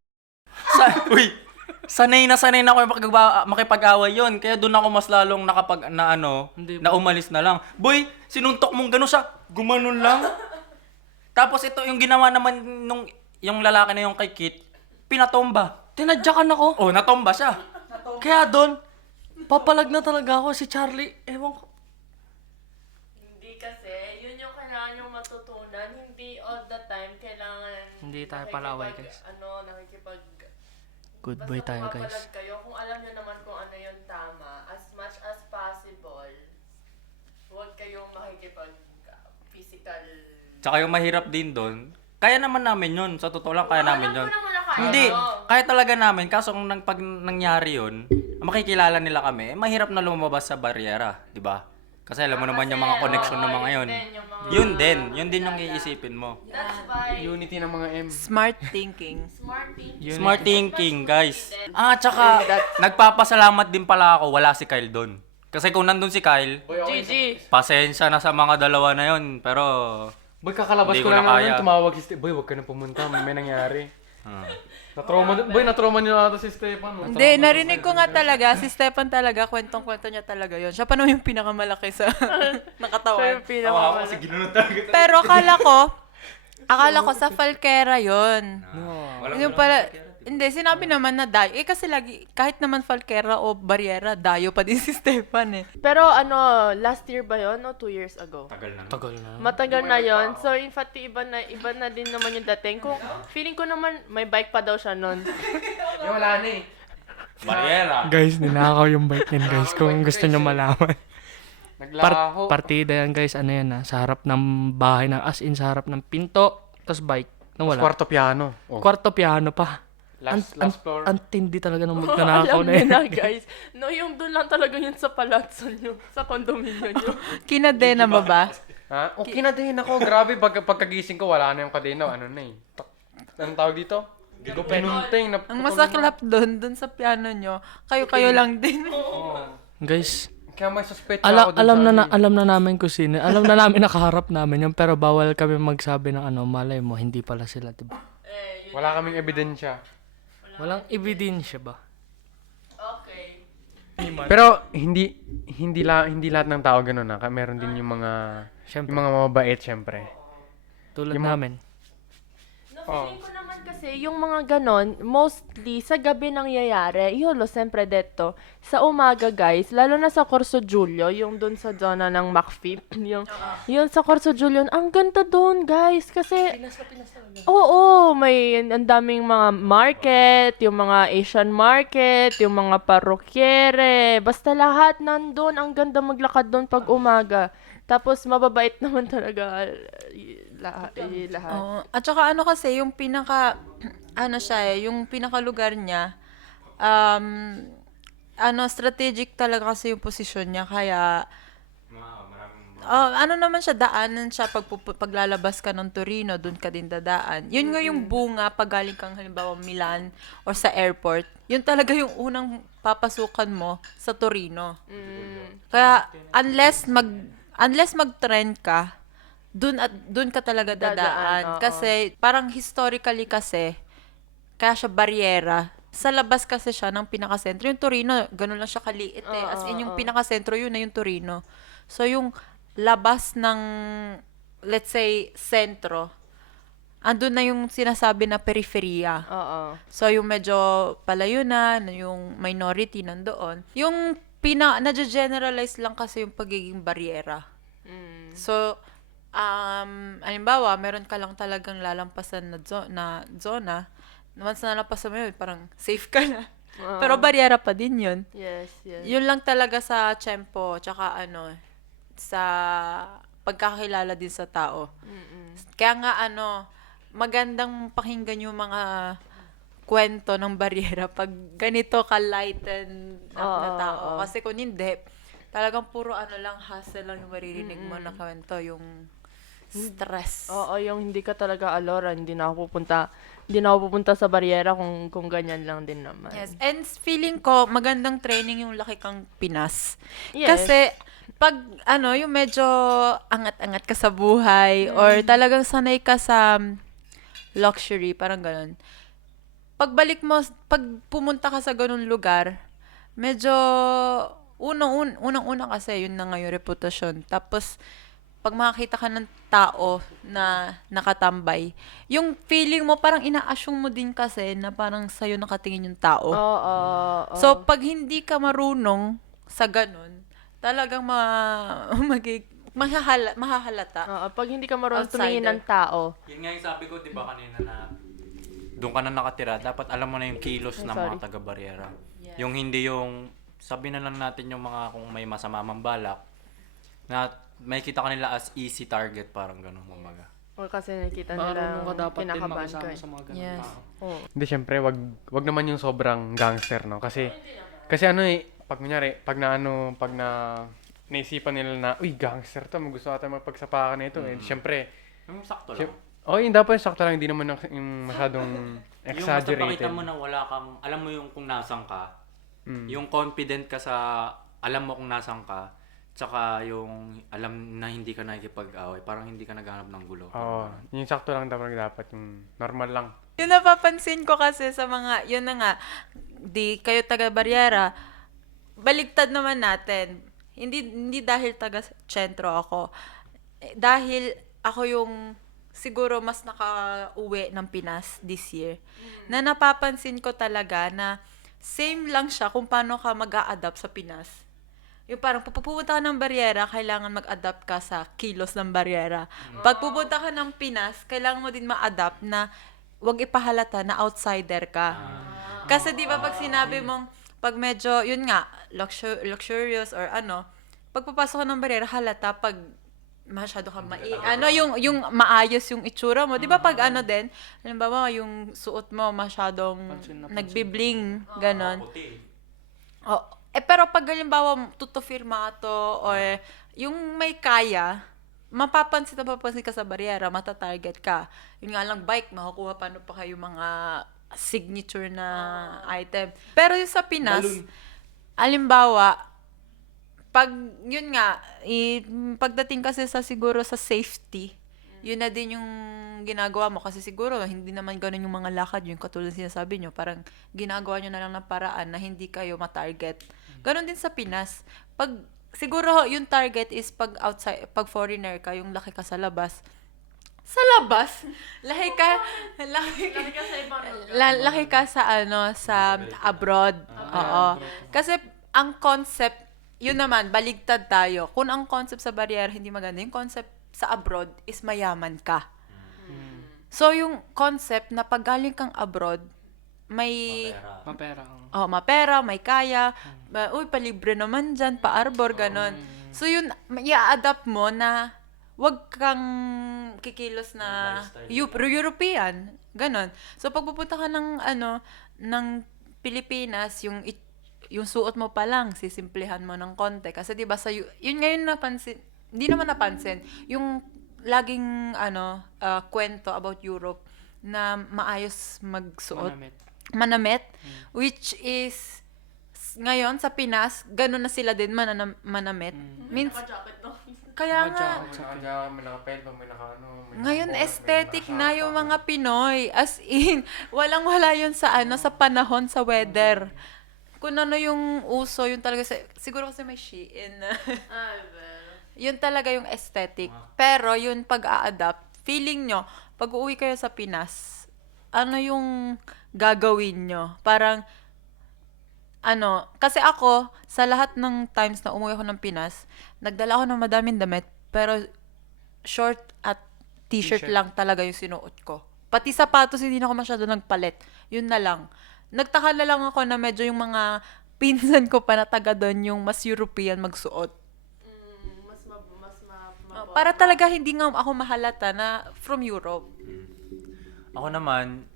sanay na ako makipag-away yun. Kaya doon ako mas lalong Hindi na umalis na lang. Boy, sinuntok mong gano'n siya. Gumanon lang. Tapos ito, yung ginawa naman yung lalaki na yung kay Kit, pinatomba. Tinadyakan ako. Oh, natomba siya. Kaya doon, papalag na talaga ako si Charlie. Ewan ko. Hindi kasi, yun yung kailangan yung matutunan. Hindi all the time kailangan... Hindi tayo palaway, guys. Nakikipag... Good boy Basta tayo, pumapalag guys. kayo, kung alam nyo naman kung ano yung tama, as much as possible, huwag kayong makikipag physical... Tsaka yung mahirap din doon, kaya naman namin yun. Sa totoo lang, kaya namin yun. Alam ko naman na kaya Hindi, nyo. kaya talaga namin. Kaso pag nangyari yun, makikilala nila kami, mahirap na lumabas sa baryera, di ba? Kasi alam mo naman yung mga connection ng mga yun. Yun din yung iisipin mo. That's why, Unity ng mga M. Smart thinking. smart thinking. Smart thinking, guys. Tsaka, nagpapasalamat din pala ako, wala si Kyle doon. Kasi kung nandun si Kyle, GG. pasensya na sa mga dalawa na yun, pero... Boy, kakalabas Hindi ko ko lang na naman, kaya. tumawag si Steph. Boy, wag ka na pumunta, may nangyari. Natrauma niyo ata si Stefan. Hindi, narinig ko nga talaga, si Stefan talaga, kwentong-kwento niya talaga yon. Siya pa naman yung pinakamalaki sa nakatawan. Pero akala ko sa Falkera yon. Yung pala, hindi, sinabi naman na dayo. Kasi lagi, kahit naman Falkera o Barriera, dayo pa din si Stefan eh. Pero last year ba yon o 2 years ago? Tagal na. Matagal na yon. So in fact, iba na din naman yung dating. Kung feeling ko naman may bike pa daw siya noon. Wala na eh. Baryera. Guys, ninakaw yung bike niyan, guys. Kung gusto nyo malaman. Naglaho. Partida yan, guys. Ano yan, sa harap ng bahay na, as in, sa harap ng pinto, tas bike. Nawala. Kwarto piano. Oh. Kwarto piano pa. Last floor. Ang tindi talaga ng magnanakaw Alam na niyo yan. na guys. No, yung doon lang talaga yun sa palazzo nyo. Sa condominium nyo. Kinadena mo ba? Ha? Okay na din ako. Grabe, pagkagising ko, wala na yung kadena. Ano na eh. Anong tawag dito? Pinunting. Ang masaklap doon sa piano nyo, kayo-kayo lang din. Guys, Kaya may suspect ako dun alam sa alam na namin kung sino. Alam na namin nakaharap namin yun, pero bawal kami magsabi ng malay mo, hindi pala sila, diba? Wala kaming ebidensya. Walang ebidensya ba? Okay. Pero hindi lahat ng tao ganoon na. Meron din yung mga Siyempre. yung mga mababait syempre. Tulad Yung mga- namin. No, feeling ko naman kasi yung mga ganon, mostly sa gabi nangyayari. Yolo, sempre detto. Sa umaga, guys, lalo na sa Corso Giulio, yung dun sa zona ng McFip, yung sa Corso Giulio, ang ganda dun, guys, kasi oo, may ang daming mga market, yung mga Asian market, yung mga parokyere, basta lahat nandun, ang ganda maglakad dun pag umaga. Tapos mababait naman talaga lahat. Oo. At saka kasi, yung yung pinakalugar niya, strategic talaga kasi yung posisyon niya, kaya, naman siya, daanan siya, paglalabas ka ng Torino, doon ka din dadaan. Yun nga yung bunga, pag galing kang halimbawa Milan, or sa airport, yun talaga yung unang papasukan mo sa Torino. Kaya, unless mag-trend ka, dun ka talaga dadaan. oo. Kasi, parang historically kasi, kaya siya baryera. Sa labas kasi siya ng pinakasentro. Yung Torino, ganun lang siya kaliit eh. As in, yung pinakasentro, yun na yung Torino. So, yung labas ng, let's say, sentro, andun na yung sinasabi na periferia. Oo. So, yung medyo palayo na yung minority nandoon. Yung na-generalize lang kasi yung pagiging baryera. So, halimbawa, meron ka lang talagang lalampasan na zona. Once na nalampasan mo yun, parang safe ka na. Pero baryera pa din yun. Yes. Yun lang talaga sa tiyempo, tsaka sa pagkakilala din sa tao. Kaya nga magandang pakinggan yung mga kwento ng baryera pag ganito ka-lighten up na tao. Kasi kung hindi, talagang puro lang, hassle lang yung maririnig mo na kwento, yung stress. Oo, yung hindi ka talaga alora, hindi na ako pupunta sa baryera kung ganyan lang din naman. Yes, and feeling ko, magandang training yung laki kang Pinas. Yes. Kasi, pag, yung medyo angat-angat ka sa buhay, or talagang sanay ka sa luxury, parang ganun, pagbalik mo, pag pumunta ka sa ganun lugar, medyo, unang-una kasi, yun na nga yung reputasyon. Tapos, pag makakita ka ng tao na nakatambay, yung feeling mo, parang ina-assume mo din kasi na parang sa'yo nakatingin yung tao. Oo. So, pag hindi ka marunong sa ganun, talagang mahahalata. Oo, pag hindi ka marunong Outsider. tumingin ng tao. Yun nga yung sabi ko, di ba kanina na doon ka na nakatira, dapat alam mo na yung kilos ng mga taga-Barriera. Yes. Yung hindi yung, sabi na lang natin yung mga kung may masama mang balak, na may kita kanila as easy target, parang ganun, kumbaga. O kasi nakita nila Marunong ka dapat din kinakabahan ka. makisama sa mga ganun Yes. tao. Oo. Hindi, syempre, wag naman yung sobrang gangster, no? Kasi ano eh, pag naisipan nila na, uy, gangster to, gusto ata magpagsapakan na ito. Eh, syempre, Yung sakto lang. yung dapat sakto lang, hindi naman yung masyadong Yung basta exaggerated. pakita mo na wala kang, alam mo yung kung nasan ka, Mm. yung confident ka sa, alam mo kung nasan ka, tsaka yung alam na hindi ka nakikipag-away, parang hindi ka naghanap ng gulo. Oo, yung sakto lang dapat yung normal lang. Yung napapansin ko kasi sa mga, yun na nga, di kayo taga-Barriera, baligtad naman natin. Hindi dahil taga-sentro ako. Dahil ako yung siguro mas nakauwi ng Pinas this year. Na napapansin ko talaga na same lang siya kung paano ka mag-a-adapt sa Pinas. Yung parang pupunta ka ng Barriera, kailangan mag-adapt ka sa kilos ng Barriera. Pag pupunta ka ng Pinas, kailangan mo din ma-adapt na wag ipahalata na outsider ka. Kasi di ba pag sinabi mong, pag medyo, yun nga, luxurious or ano, pag papasok ka ng Barriera, halata pag masyado ka yung maayos yung itsura mo. Di ba pag ano din, halimbawa yung suot mo masyadong Pansin na pansin. nagbibling, ganon. Puti. Oh, pero pag halimbawa firmato or yung may kaya, mapapansin ka sa Barriera, matatarget ka. Yun nga lang, bike, makukuha paano pa kayo mga signature na item. Pero yung sa Pinas, halimbawa, pag, yun nga, pagdating kasi sa siguro sa safety, yun na din yung ginagawa mo. Kasi siguro, hindi naman ganun yung mga lakad, yung katulad sinasabi nyo, parang ginagawa nyo na lang ng paraan na hindi kayo matarget. Ganon din sa Pinas. Pag, siguro yung target is pag outside, pag foreigner ka, yung laki ka sa labas. Sa labas? Laki ka sa sa abroad. Oo. Kasi ang concept, yun naman, baligtad tayo. Kung ang concept sa Barriera hindi maganda, yung concept sa abroad is mayaman ka. So, yung concept na pag galing kang abroad, may Mapera. mapera, may kaya, palibre naman dyan, pa-arbor, ganon. So, yun, i-adapt mo na wag kang kikilos na European, ganon. So, pag pupunta ka ng Pilipinas, yung suot mo pa lang, sisimplihan mo ng konti. Kasi 'di ba yun ngayon napansin, hindi naman napansin, yung laging kwento about Europe na maayos magsuot. Manamit. Which is ngayon sa Pinas, gano'n na sila din manamit. Means kaya nga ngayon aesthetic na yung mga Pinoy. As in, walang-wala yun sa sa panahon, sa weather. Kung ano yung uso, yun talaga, siguro kasi may Shein. Yun talaga yung aesthetic. Pero yung pag-a-adapt, feeling nyo, pag uuwi kayo sa Pinas, ano yung gagawin nyo? Parang, kasi ako, sa lahat ng times na umuwi ako ng Pinas, nagdala ako ng madaming damit, pero short at t-shirt lang talaga yung sinuot ko. Pati sapatos, hindi na ako masyado nagpalit. Yun na lang. Nagtaka na lang ako na medyo yung mga pinsan ko pa na taga doon yung mas European magsuot. Para talaga hindi nga ako mahalata na from Europe. Ako naman,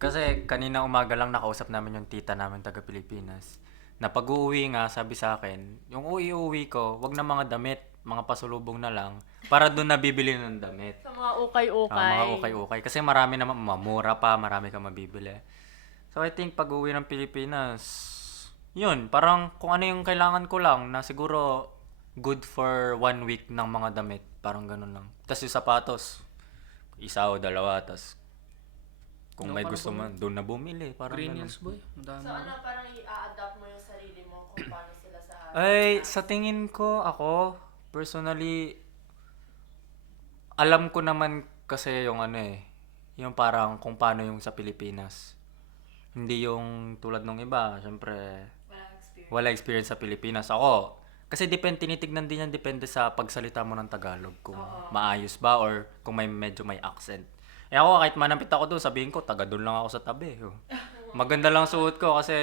kasi kanina umaga lang nakausap namin yung tita namin taga Pilipinas. Na pag-uwi nga, sabi sa akin, yung uwi ko, wag na mga damit, mga pasulubong na lang, para doon nabibili ng damit. Sa mga ukay-ukay. Mga ukay-ukay. Kasi marami naman, mamura pa, marami kang mabibili. So I think pag-uwi ng Pilipinas, yun, parang kung ano yung kailangan ko lang, na siguro good for 1 week ng mga damit, parang ganun lang. Tapos yung sapatos, isa o dalawa, tapos Kung Doon may ka na gusto man, doon na bumili. Parang Green ganun. Hills boy. Ang dami. So ano, parang i-adapt mo yung sarili mo kung paano sila sa Ay, sa tingin ko, ako, personally, alam ko naman kasi yung ano eh, yung parang kung paano yung sa Pilipinas. Hindi yung tulad nung iba, syempre, wala experience sa Pilipinas. Ako, kasi tinitignan din yan, depende sa pagsalita mo ng Tagalog, kung maayos ba or kung medyo may accent. Eh ako, kahit manapit ako doon, sabihin ko, taga doon lang ako sa tabi. Oh. Maganda lang suot ko kasi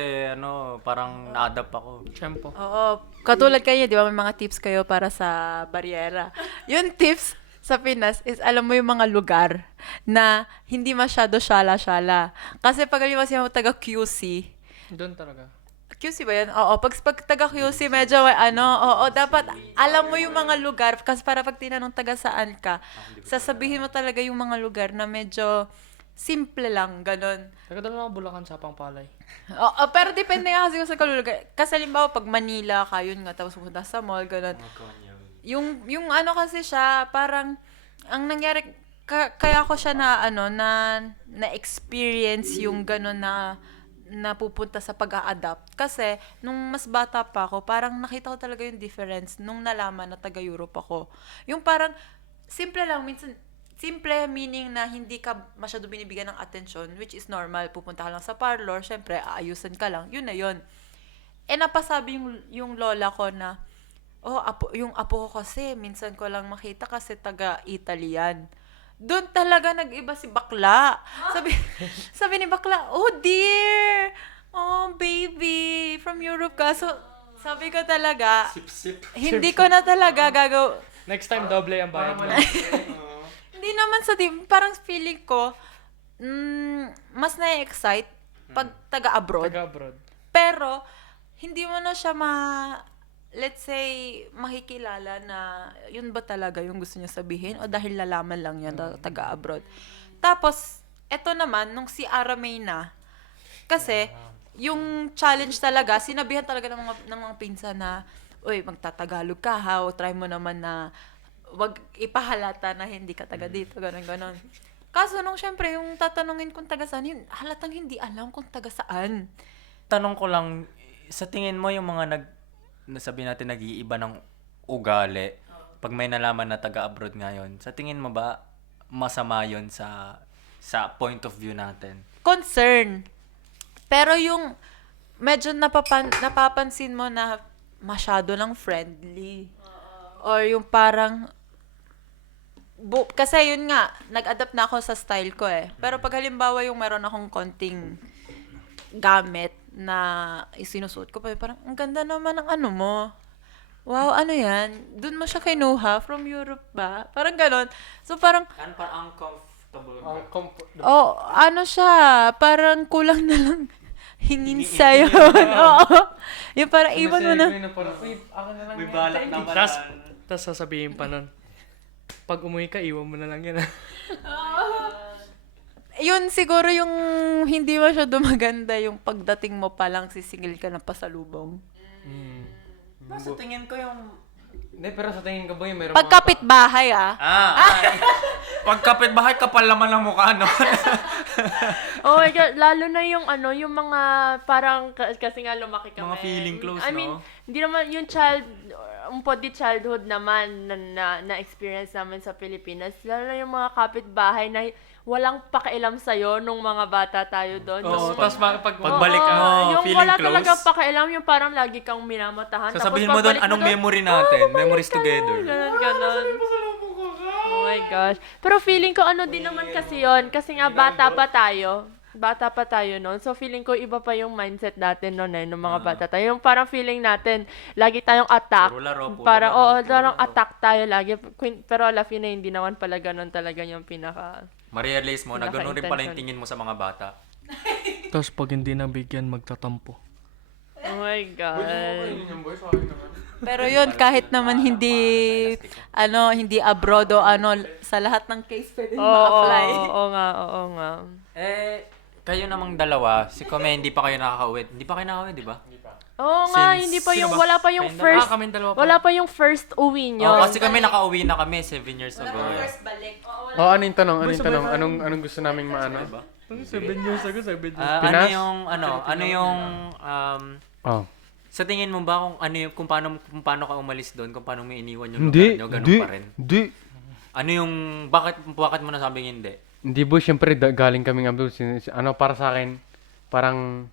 parang na-adapt ako. Tiyempo. Oo. Katulad kayo, di ba, may mga tips kayo para sa bariyera. Yung tips sa Pinas is alam mo yung mga lugar na hindi masyado syala-syala. Kasi pag alam mo taga QC, Doon talaga. QC ba yun? Oo. Pag taga QC, medyo dapat alam mo yung mga lugar kasi para pag tinanong taga saan ka, sasabihin mo talaga yung mga lugar na medyo simple lang, ganun. Taga doon lang ako Bulacan sa Pangpalay. Oo, pero depende nga kasi kung sa lugar. Kasi halimbawa, pag Manila ka, yun nga, tapos pumunta sa mall, ganun. Yung ano kasi siya, parang, ang nangyari, kaya ko siya na experience yung gano'n na pupunta sa pag-a-adapt. Kasi, nung mas bata pa ako, parang nakita ko talaga yung difference nung nalaman na taga-Europe ako. Yung parang, simple lang, minsan, simple meaning na hindi ka masyado binibigyan ng attention, which is normal. Pupunta ka lang sa parlor, syempre, aayusan ka lang. Yun na yun. Napasabi yung lola ko na, yung apo ko kasi, minsan ko lang makita kasi taga-Italian. Doon talaga nag-iba si bakla. Sabi ni bakla, oh dear! Oh baby! From Europe ka. So, sabi ko talaga, hindi ko na talaga Next time, doble ang bayad mo. hindi naman parang feeling ko, mas na-excite pag taga-abroad. Taga-abroad. Pero, hindi mo na siya let's say, makikilala na yun ba talaga yung gusto niya sabihin o dahil lalaman lang niya na taga-abroad. Tapos, eto naman, nung si Aramay na, kasi, yung challenge talaga, sinabihan talaga ng mga pinsan na, uy, magtatagalog ka ha, o try mo naman na wag ipahalata na hindi ka taga dito, ganon. Kaso nung syempre, yung tatanungin kung taga saan, yun, halatang hindi alam kung taga saan. Tanong ko lang, sa tingin mo yung mga nasabi natin nag-iiba ng ugali, pag may nalaman na taga-abroad ngayon, sa tingin mo ba masama yun sa point of view natin? Concern. Pero yung medyo napapansin mo na masyado lang friendly. Or yung parang kasi yun nga, nag-adapt na ako sa style ko eh. Pero pag halimbawa yung meron akong konting gamit na isinusuot ko, parang ang ganda naman ng ano mo. Wow, ano yan? Doon mo siya kinuha? From Europe ba? Parang ganon. So parang, Parang uncomfortable. ano siya, parang kulang na lang hingin sa'yo. Oo. Yung parang iwan mo na. May balak naman. Tapos sasabihin pa nun, pag umuwi ka, iwan mo na lang yan. Yun siguro yung hindi masyado maganda yung pagdating mo pa lang sisingil ka ng pasalubong. Sa tingin ko yung... Hindi, pero sa tingin ko ba yung meron Pagkapit bahay Pagkapit bahay, kapal naman ang mukha, no? Oh my God, lalo na yung yung mga parang, kasi nga lumaki kami. Mga feeling close, I mean, no? hindi naman yung childhood naman na experience namin sa Pilipinas. Lalo na yung mga kapitbahay na walang pakialam sa'yo nung mga bata tayo doon. Oo, tapos Pagbalik mo, yung feeling wala close. talaga pakialam, yung parang lagi kang minamatahan. Sasabihin Tapos mo doon, pagbalik anong doon, memory natin? Memories together. Ganon. Oh my gosh. Pero feeling ko din naman kasi yon. Kasi nga bata pa tayo noon. So feeling ko iba pa yung mindset natin noon nung mga bata tayo. Yung parang feeling natin, lagi tayong attack. Puro laro, Parang, puro larong laro. attack tayo lagi. Pero la fine, hindi naman pala ganun talaga yung pinaka... Ma-realize mo na gano'n rin pala yung Pinaka-intention. tingin mo sa mga bata. Tapos pag hindi nabigyan, magtatampo. Oh my God. Pero yun, kahit naman hindi abroad o sa lahat ng case pwede ma-apply. Oo nga. Kayo namang dalawa, si Kome, hindi pa kayo nakaka-uwi. Hindi pa kayo nakaka-uwi, di ba? Oo nga, Since- hindi pa sino yung, ba? wala pa yung Kayong first, kaming dalawa pa. wala pa yung first uwi nyo. Kasi kami nakauwi na kami 7 years ago. Balik. ano yung tanong? Anong gusto naming maano? 7 years ago, 7 years. Ano Pinas? yung, Oh. sa tingin mo ba kung paano ka umalis doon, kung paano mo iniwan yung Hindi, lugar nyo, ganun hindi, pa rin? hindi. Ano yung, bakit mo nasabing hindi? Hindi boy, syempre galing kaming Abdul. Para sa akin, parang,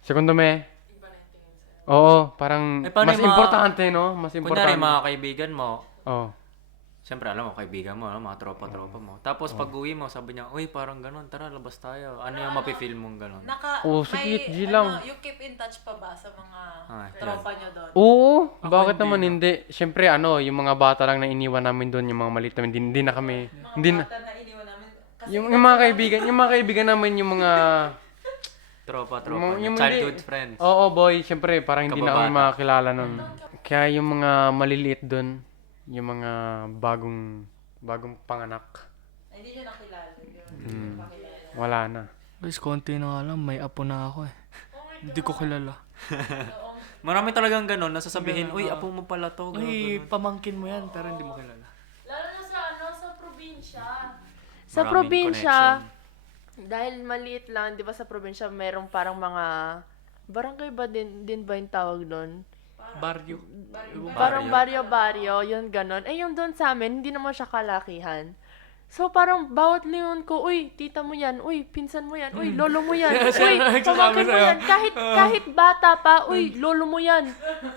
segundo me. Oo, parang, paano mas yung mga- importante, no? Mas importante. Kunyari, mga kaibigan mo, Oh. siyempre, alam mo, kaibigan mo, mga tropa-tropa mo. Tapos, pag uwi mo, sabi niya, uy, parang ganun, tara, labas tayo. Ano yung mapifeel mong ganun? Oo, saglit, G lang. you keep in touch pa ba sa mga yun. tropa nyo doon? Oo, bakit naman hindi? Syempre, yung mga bata lang na iniwan namin doon, yung mga maliit namin, hindi na kami, hindi na. na iniwan namin. Yung mga kaibigan namin, yung mga, Tropa-tropa niya. yung Childhood hindi- friends. oo boy, syempre, parang hindi na kami Kababata. makakilala nun. Kaya yung mga maliliit doon, yung mga bagong panganak, Hindi nyo nakilala yun. wala na. Guys, konti na nga lang, may apo na ako eh. Hindi ko kilala. Marami talagang ganun, nasasabihin, uy, apo mo pala to. Ganun, Uy, ganun. pamangkin mo yan, pero hindi mo kilala. Lalo na sa probinsya. Sa Maraming probinsya, connection. dahil maliit lang, 'di ba sa probinsya merong parang mga barangay ba din ba yung tawag doon? Baryo. Parang baryo-baryo, yun ganon. Eh yung doon sa amin, hindi naman siya kalakihan. So parang bawat lingon ko, uy, tita mo yan, uy, pinsan mo yan, uy, lolo mo yan, uy, pamangkin mo yan. Kahit bata pa, uy, lolo mo yan.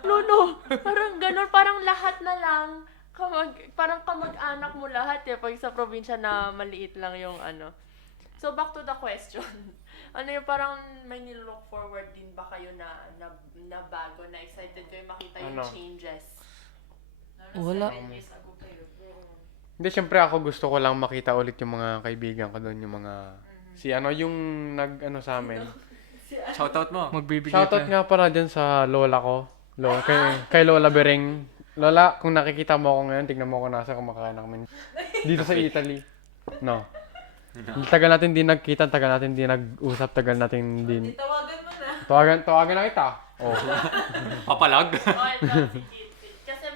Lolo, parang ganon, parang lahat na lang. Parang kamag-anak mo lahat eh, pag sa probinsya na maliit lang yung ano. So back to the question. Ano yung parang may nilook forward din ba kayo na bago, na excited kayo makita yung Ano? changes? Wala. 7 years ago kayo. Hindi, syempre ako gusto ko lang makita ulit yung mga kaibigan ko doon, yung mga, yung sa amin. Shoutout mo. Magbibigay Shoutout tayo. nga pala dyan sa lola ko. Kay Lola Bereng. Lola, kung nakikita mo ako ngayon, tignan mo ako nasa kumakain namin. Dito sa Italy. No. Tagal natin di nagkita, tagal natin di nag-usap, tagal natin din. Tawagan mo na. Tawagan na kita. Oh. Papalag. Okay, that's it. Kasi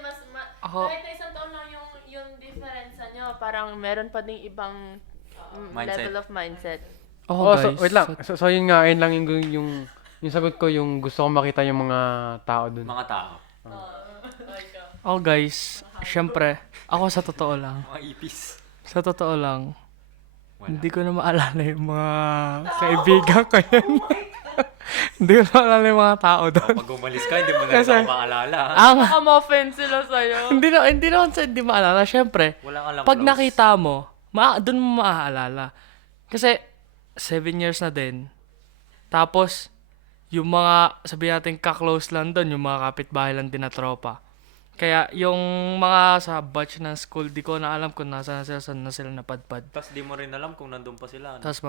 Ako- kahit na isang taon lang yung difference nyo, parang meron pa ding ibang Mindset. level of mindset. Ako Oh, guys. wait lang. So yun nga, yun lang yung sagot ko, yung gusto ko makita yung mga tao dun. Mga tao. Ako guys, syempre, ako sa totoo lang. Mga ipis. Sa totoo lang, Wala. hindi ko na maalala yung mga kaibigan ko yun. Hindi ko na maalala yung mga tao doon. Pag umalis ka, hindi mo na rin Kasi- ako maalala. Ang, Come-offend sila sa'yo. hindi naman sa hindi maalala. Syempre, Walang alam pag close. nakita mo, doon mo maaalala. Kasi, 7 years na din. Tapos, yung mga, sabihin natin, ka-close lang doon, yung mga kapitbahay lang din na tropa. Kaya, yung mga sa batch ng school, di ko na alam kung nasa na sila, saan na sila napadpad. Tapos di mo rin alam kung nandun pa sila. Tapos,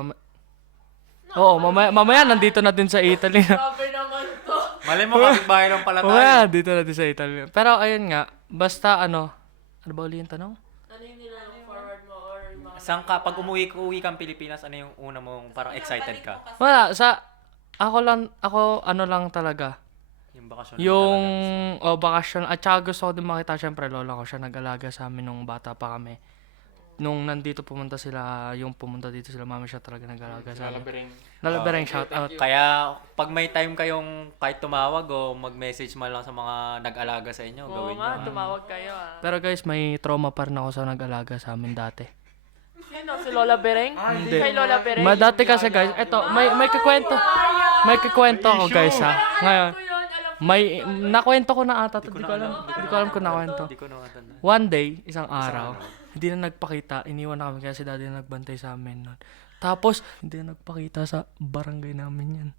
mamaya nandito na din sa Italy. Grabe naman to. Malay mo, kapitbahay lang pala tayo. Mamaya, dito na din sa Italy. Pero, ayun nga, basta ano ba uli yung tanong? Ano yung nilook forward mo or mga... Saan ka, pag uwi kang Pilipinas, ano yung una mong parang excited ka? Wala, ako ano lang talaga. Yung bakasyon. Yung bakasyon. At saka gusto ko din makita, syempre, lola ko siya nag-alaga sa amin nung bata pa kami. Nung nandito pumunta dito sila, mami siya talaga nag-alaga sa amin. Nalabereng shout out. Kaya, pag may time kayong kahit tumawag o mag-message man lang sa mga nag-alaga sa inyo, Oo gawin nga, nyo. tumawag kayo ah. Pero guys, may trauma pa rin ako sa nag-alaga sa amin dati. Sino? Si Lola Bereng? Hindi. Kay Lola Bereng? Dati kasi guys, eto, may kikwento. May kikwento ako guys ha. Ngayon, nakwento ko na ata, hindi ko alam kung nakwento. Hindi ko nakatanda. One day, isang araw, hindi na nagpakita, iniwan na kami kasi daddy na nagbantay sa amin nun. Tapos, hindi na nagpakita sa barangay namin yan.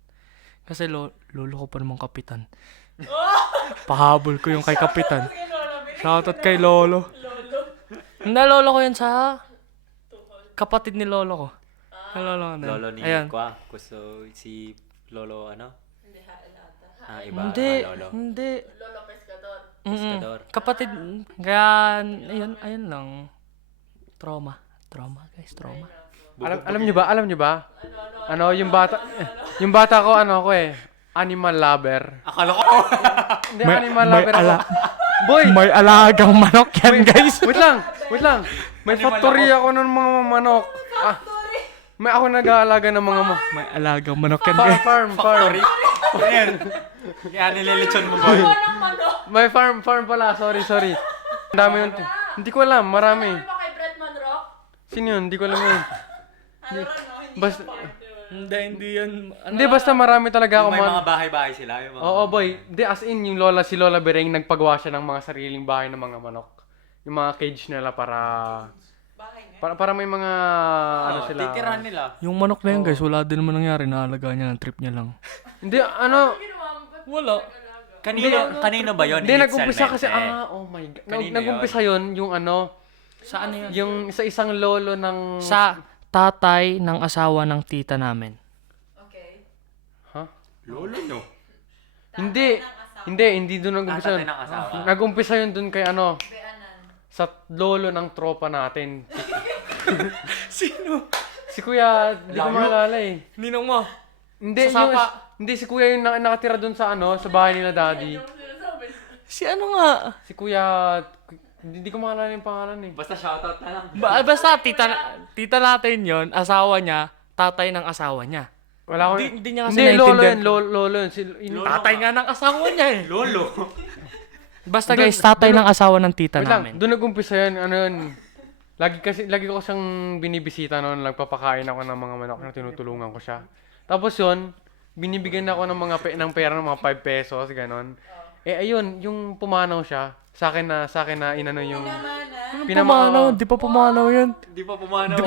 Kasi lolo ko pa namang kapitan. Pahabol ko yung kay kapitan. Shoutout kay lolo. Nalolo ko yan sa kapatid ni lolo ko. Lolo ko din. Lolo ni Ayan. Kwa. Gusto si Lolo ano? Iba. Hindi, Lolo. hindi. Lolo Pescador. Pescador. Kapatid, kaya, ayun lang. Trauma guys, trauma. Alam niyo ba? Yung bata ko, animal lover. Akala ko. Hindi, animal lover ako. Boy! May alagang manok yan guys. Wait lang. May factory ako ng mga manok. May ako nag-aalaga ng mga May alagang manok yan, farm, guys. farm, farm. Ayan. Kaya nililitsyon mo, boy. May farm pala. Sorry. Ang dami yun. Hindi ko alam, marami. Ano ba kay Brett Manrock? Sino yun? Hindi ko alam yun. Basta, Hindi yan. hindi, basta marami talaga ako. May mga bahay-bahay sila. Yung mga... Oo, boy. Hindi, as in, yung si Lola Bereng, nagpagawa siya ng mga sariling bahay ng mga manok. Yung mga cage nila para may mga, ano sila. Titirahan nila. Yung manok na yan, guys, wala din naman nangyari. Naalagaan niya ng trip niya lang. Hindi, ano, Wala. Kanino ba yun? hindi, Hit nag-umpisa kasi, Salmente. oh my God. Kanino Nag-umpisa yun, yung ano, Saan yun? yung sa isang lolo ng... Sa tatay ng asawa ng tita namin. Lolo nyo. Hindi doon nag-umpisa Tatay yun. ng asawa. Nag-umpisa yun doon kay ano, sa lolo ng tropa natin. Sino? Si Kuya, di ko maalala eh. Ninong mo. Hindi, Sa yung, Sapa. hindi si Kuya yung nakatira doon sa ano, sa bahay nila daddy. Si ano nga? Si Kuya, hindi ko maalala yung pangalan eh. Basta shoutout na lang. Basta tita natin yon, asawa niya, tatay ng asawa niya. Wala ko. Hindi niya kasi Hindi, lolo naintindihan. yun, lolo yun. Tatay nga ng asawa niya eh. Lolo. Basta guys, tatay ng asawa ng tita Wait lang, namin. doon nag-umpisa yun, ano yun. Lagi ko siyang binibisita noon, nagpapakain ako ng mga manok na tinutulungan ko siya. Tapos yun, binibigyan ako ng ng pera ng mga 5 pesos, ganon. Eh ayun, yung pumanaw siya, sa akin na inano yung Pumanaw, di pa pumanaw yun. Di pa pumanaw.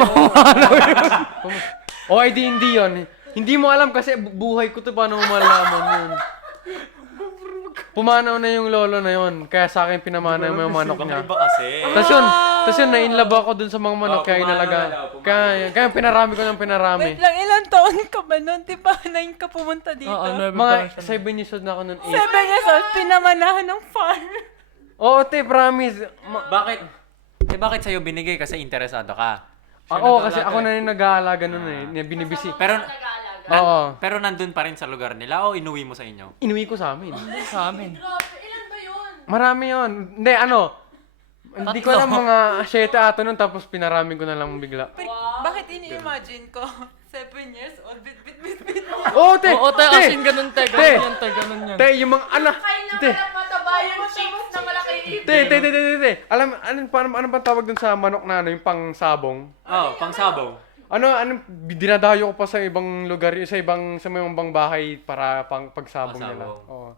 O ay hindi yun. Hindi mo alam kasi buhay ko to, paano mo malalaman yun. Pumanaw na yung lolo na yun, kaya sa akin pinamanaw yung mga manok niya. Iba kasi. Tapos yun, na-inlove ako dun sa mga manok, kaya pumanaw inalaga. na daw, Kaya pinarami ko ng pinarami. Wait lang, ilang taon ka ba nun? Di ba 9 ka pumunta dito? Oo, Mga 7 years old na ako nun, 8. 7 years old, pinamanahan ng farm. Oo, te, promise. Bakit sa'yo binigay? Kasi interesado ka. Oo, kasi ako na yung nag-aalaga nun eh, binibisi. Pero, Oo. pero nandun pa rin sa lugar nila o inuwi mo sa inyo? Inuwi ko sa amin. Sa amin. Ilan ba yun? Marami yun. Hindi, hindi ko alam mga 7 ato nun, tapos pinarami ko na lang bigla. Bakit ini-imagine ko? 7 years old, bit. Oo, te! Oo, tayo te! asin ganun te. Te! Ganun yan te, ganun yan. Te, yung mga anak! Te! Mataba yung chicks na malaki ipin. Te! Alam, ano ba tawag dun sa manok na ano, yung pang sabong? Oo, pang sabaw. Ano, dinadayo ko pa sa ibang lugar, sa may ibang bahay para pang pagsabong nila. Pagsabong. Oo.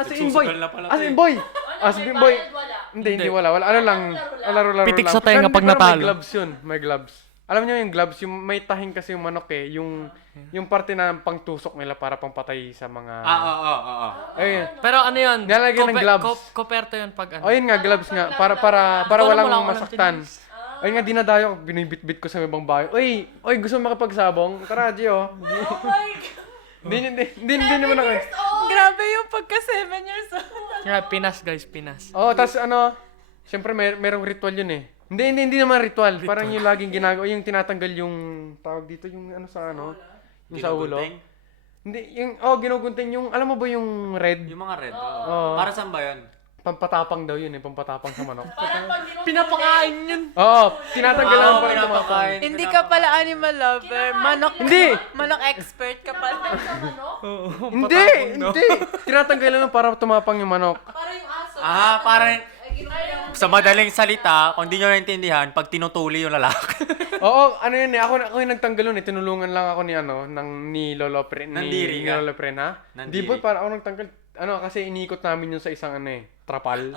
As in boy! Nagsusugal na pala As to in eh. boy! As in boy! Wala. Hindi, wala. Ano lang, laro-laro lang. Pitik sa tenga pag Pero natalo. may gloves yun, may gloves. Alam niyo yung gloves, yung may tahing kasi yung manok eh, yung parte na pangtusok nila para pangpatay sa mga... Oo. Ayun. Pero ano yun? Nilalagyan ng gloves. Koperto yun pag ano. Ayun nga, gloves nga, para Wala walang akong masaktan. Ayun nga, dinadayo, binibit-bit ko sa ibang bahay. Oy, gusto mo makipagsabong? Tara, Gio. Oh my God. Hindi naman ako eh. Grabe yung pagka 7 years old. Yeah, Pinas guys, Pinas. Oo, tas siyempre merong ritual yun eh. Hindi naman ritual. Parang yung laging ginagawa, yung tinatanggal yung, tawag dito, yung ano sa ano, yung sa ulo. Ginugunting? Hindi, ginugunting yung, alam mo ba yung red? Yung mga red. Oo. Para saan ba yun? Pampatapang daw yun eh, pampatapang sa manok. Parang pag ginugtong Pinapakain yun. Oo, tinatanggal lang para tumapang. pinapakain. Hindi ka pala animal lover. Hindi! Manok expert ka pala. Hindi! Tinatanggal lang para tumapang yung manok. Para yung aso. Parang sa madaling salita, kung di nyo naintindihan, pag tinutuli yung lalaki. Oo, ano yun eh, ako yung nagtanggal nun eh, tinulungan lang ako ni Lolo Pre, Nandiri ni ka? Lolo Pre na. Di Nandiri. ba, para ako nagtanggal, kasi iniikot namin yun sa isang trapal.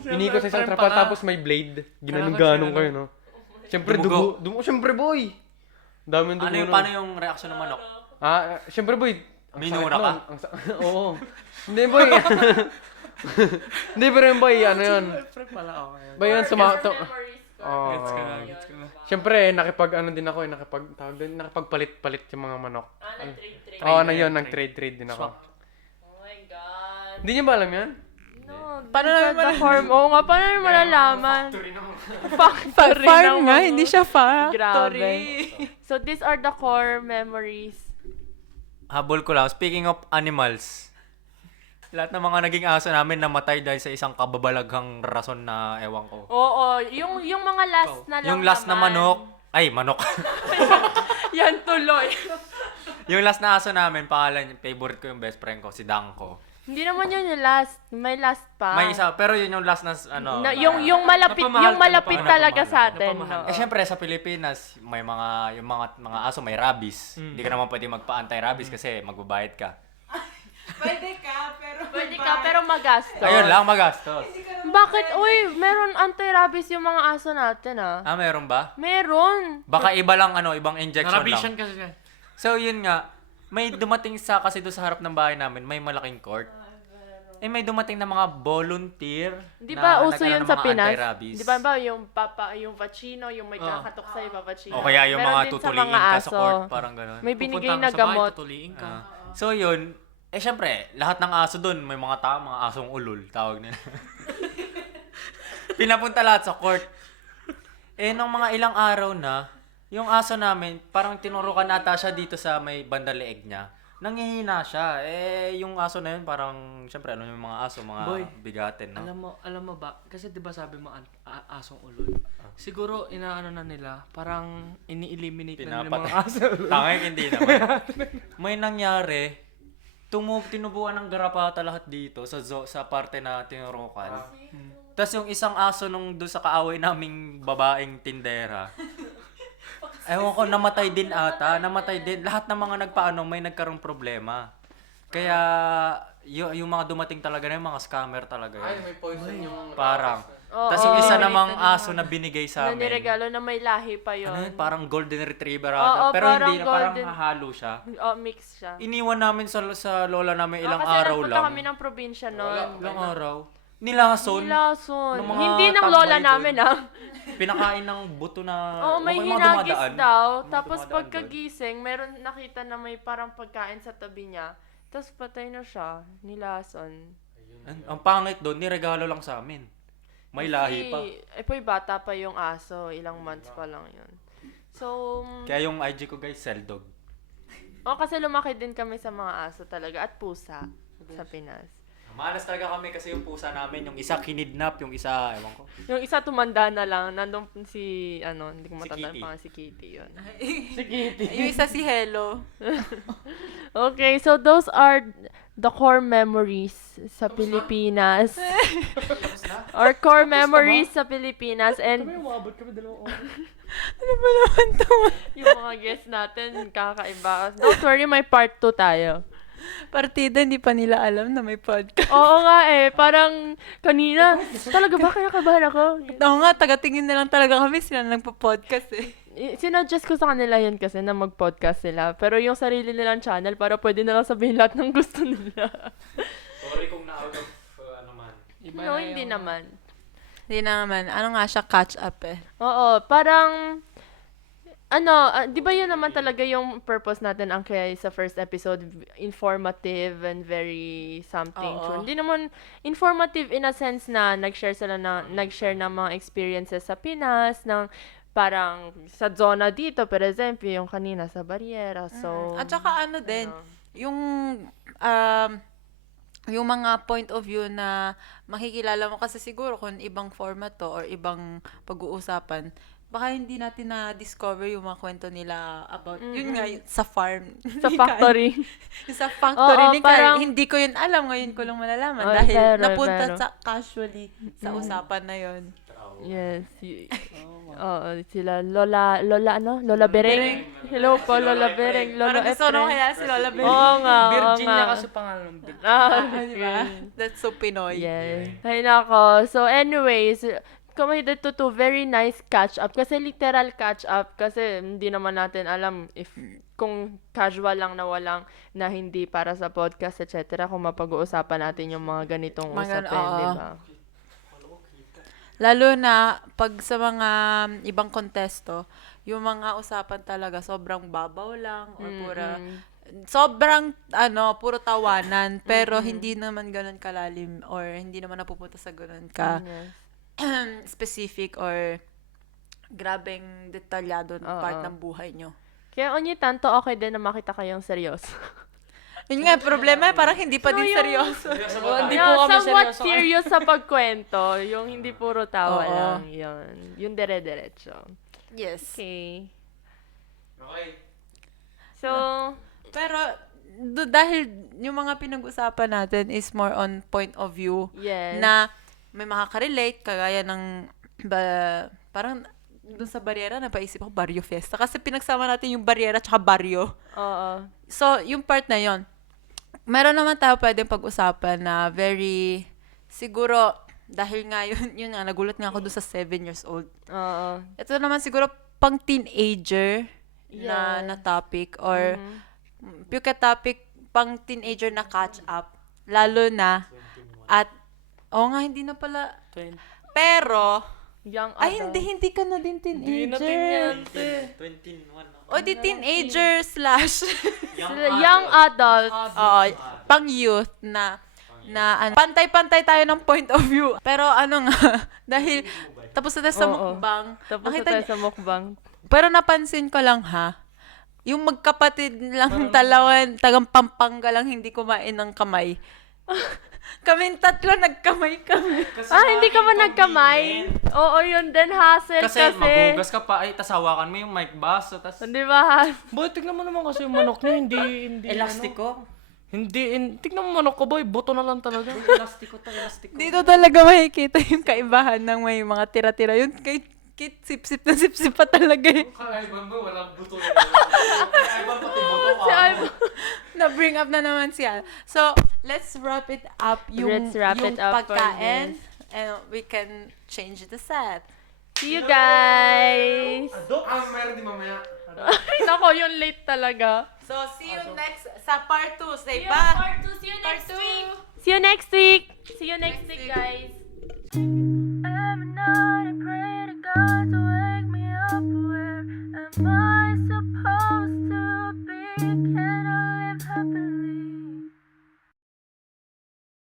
siyempre, Iniikot sa isang friend trapal, pala. tapos may blade. Ganun kayo, no? Siyempre, Dumugo. siyempre, boy! Daming dugo nun. Paano yung reaksyon ng manok? Siyempre, boy. Minura ka? Oo. Hindi, boy. Hindi, pero yun, boy, ano yun? Boy, yun, Memories ko. Oo. Gets ko na. Siyempre, din ako, nakipagpalit-palit yung mga manok. Nag-trade. Oo, nag-trade din ako. Oh my God. Hindi niyo ba alam yan? No, paano namin malalaman? Oo nga, paano namin malalaman? Factory Farm ng nga, mga- hindi siya factory. Grabe. So, these are the core memories. Habol ko lang. Speaking of animals, lahat ng mga naging aso namin namatay dahil sa isang kababalaghang rason na ewan ko. Oo, yung mga last na lang Yung last na naman. manok, Ay, manok. Yan tuloy. Yung last na aso namin, pangalan, favorite ko yung best friend ko, si Danko. Hindi naman yun yung last. May last pa. May isa, pero yun yung last na, yung malapit, Napamahal yung ka, malapit talaga sa atin. Napamahal. oo. Eh, syempre, sa Pilipinas, may yung mga aso may rabies. Hindi ka naman pwede magpa-anti-rabies kasi magbabayad ka. Pwede ka, pero magastos. Ayun lang, magastos. Bakit? Uy, meron anti-rabies yung mga aso natin Ah, meron ba? Meron. Baka iba lang, ibang injection Narabisan lang. kasi yan. So, yun nga, may dumating kasi doon sa harap ng bahay namin, may malaking court. Eh, may dumating na mga volunteer Di na ba uso nag-ano yun ng sa mga Pinas? anti-rabies. Di ba yung vaccino, yung may kakatok sa'yo, vaccino. O kaya yung Meron mga din sa tutuliin mga ka sa aso. court, parang gano'n. May binigay Pupunta na ka sa bahay, gamot. tutuliin ka. So, yun, syempre, lahat ng aso doon, may mga tao, mga asong ulol, tawag nila. Pinapunta lahat sa court. Eh, nung mga ilang araw na, yung aso namin, parang tinurukan ata siya dito sa may bandang leeg niya. Nangihina siya. Eh, yung aso na yun, parang, syempre, ano yung mga aso, mga Boy, bigatin, no? Alam mo ba, kasi 'di ba sabi mo asong ulol. Siguro inaano na nila, parang ini-eliminate na nila yung mga aso. Tangay, hindi naman. May nangyari, tinubuan ng garapata lahat dito sa parte na tinurukan. Tapos yung isang aso nung doon sa kaaway naming babaeng tindera, ewan ko, namatay din ata. Namatay din. Lahat ng mga nagpaano, may nagkaroong problema. Kaya, yung mga dumating talaga na yung mga scammer talaga yun. may poison yung... Parang. Oo, Tapos yung isa oo. namang aso na binigay sa Na amin. niregalo na may lahi pa yun. Ano yun? Parang golden retriever Oo, ata. Pero parang hindi na, parang golden. hahalo siya. Oh, mix siya. Iniwan namin sa lola namin ilang kasi araw nagpunta lang. kami ng probinsya noon. Ilang araw. Nilason. Nilason. ng mga Hindi ng tambay lola doon. namin Pinakain ng buto na... Oo, may mga hinagis dumadaan. daw. Mga Tapos dumadaan pagkagising, meron nakita na may parang pagkain sa tabi niya. Tapos patay na siya. Nilason. Ang pangit doon, niregalo lang sa amin. May lahi pa. Eh, po'y bata pa yung aso. Ilang months pa lang yun. So, Kaya yung IG ko guys, Seldog. kasi lumaki din kami sa mga aso talaga. At pusa sa Pinas. Malas talaga kami kasi yung pusa namin, yung isa kinidnap, yung isa, ewan ko. Yung isa tumanda na lang. Nandun si, hindi ko matandaan Kitty. pa si Kitty yun. Yung isa si Hello. Okay, so those are the core memories sa Pilipinas. Or core memories sa Pilipinas. And Umabot kami 2 oras. Ano ba naman to? yung mga guests natin, kakaiba. Don't worry, may part 2 tayo. Partida, hindi pa nila alam na may podcast. Oo nga parang kanina, talaga ba kinakabahan ako? Oo nga, tagatingin na lang talaga kami, sila na nagpo-podcast eh. Sinuggest ko sa kanila yun kasi na mag-podcast sila. Pero yung sarili nilang channel, para pwede na lang sabihin lahat ng gusto nila. Sorry kung na-out of, man. No, hindi naman. Hindi naman, ano nga siya, catch up eh. Oo, parang, di ba yun naman talaga yung purpose natin ang kaya sa first episode, informative and very something Oo. true. Hindi naman informative in a sense na nag-share ng mga experiences sa Pinas, ng parang sa zona dito, per example, yung kanina sa Barriera. So, At saka ano din, yung mga point of view na makikilala mo kasi siguro kung ibang format to or ibang pag-uusapan, baka hindi natin na-discover yung mga kwento nila about, yun nga, sa farm. sa factory. Yung sa factory Oo, ni parang- Kyle, hindi ko yun alam, ngayon ko lang malalaman Oh, dahil pero. napunta casually sa usapan na yun. Yes. Oo, sila Lola Bereng. Hello po, Lola Bereng. Lola Parang gusto nung Efren. kaya si Lola Bell. Oo nga, oo Virginia nga. kasi pangalan ng Virginia. Di ba? That's so Pinoy. Yes. Ay nako. So anyways, committed to very nice catch up. Kasi literal catch up. Kasi hindi naman natin alam if kung casual lang na walang na hindi para sa podcast, etc. Kung mapag-uusapan natin yung mga ganitong Mga usapin, oo. di ba? Lalo na pag sa mga ibang kontesto, yung mga usapan talaga sobrang babaw lang or sobrang puro tawanan pero hindi naman ganoon kalalim or hindi naman napupunta sa ganoon ka Yes. specific or grabeng detalyado Oo. part ng buhay nyo. Kaya onyi tanto okay din na makita kayong seryoso. Yun nga, problema parang hindi pa din seryoso. Hindi Yeah, po kami somewhat seryoso. serious sa pagkwento. Yung hindi puro tawa Oo. lang. Yun. Yung dire-diretso. Yes. Okay. Okay. So, Pero, dahil yung mga pinag-usapan natin is more on point of view yes. na may makaka-relate, kagaya ng, parang, dun sa Barriera, napaisip ako, Barrio Fiesta. Kasi pinagsama natin yung Barriera tsaka Barrio. Oo. So, yung part na yon, meron naman tayo pwedeng pag-usapan na very, siguro, dahil nga yun nga, nagulat nga ako doon sa 7 years old. Oo. Ito naman siguro pang teenager Yeah. na topic or Mhm. puka topic pang teenager na catch up. Lalo na at, nga, hindi na pala. Pero, Young ay, adult. hindi ka na din Hindi natin teenager. yan, te. 21 ako. O di teenager slash Young adult. Oo, pang youth na ano, pantay-pantay tayo ng point of view. Pero ano nga, dahil tapos na tayo sa Oo. mukbang. Tapos na nakita tayo niyo- sa mukbang. Pero napansin ko lang ha, yung magkapatid lang dalawan, tagang Pampanga lang hindi kumain ng kamay. Kaming tatlo nagkamay kami. Hindi ka ba nagkamay? Oo, yun din, hassle Kasi kasi. magugas ka pa, ay tasawakan mo yung mic baso, tas Di ba? Boy, tignan mo naman kasi yung manok niya, hindi, elastiko. tignan mo manok ko, boy, buto na lang talaga. Elastiko to, elastiko. Dito talaga makikita yung kaibahan ng may mga tira-tira. Yun kay Kit, sip-sip na sip-sip pa talaga eh. Kakaiban mo, walang buto. Kakaiba pati buto ka. Na-bring up na naman siya. So, let's wrap it up yung, Let's wrap yung it up for pagkain. this. And we can change the set. See you guys! Meron din mamaya. Ay, nako, yun late talaga. So, see you next sa part 2. Say See you bye! part 2. See you Part next two. week. See you next week. See you next week, guys.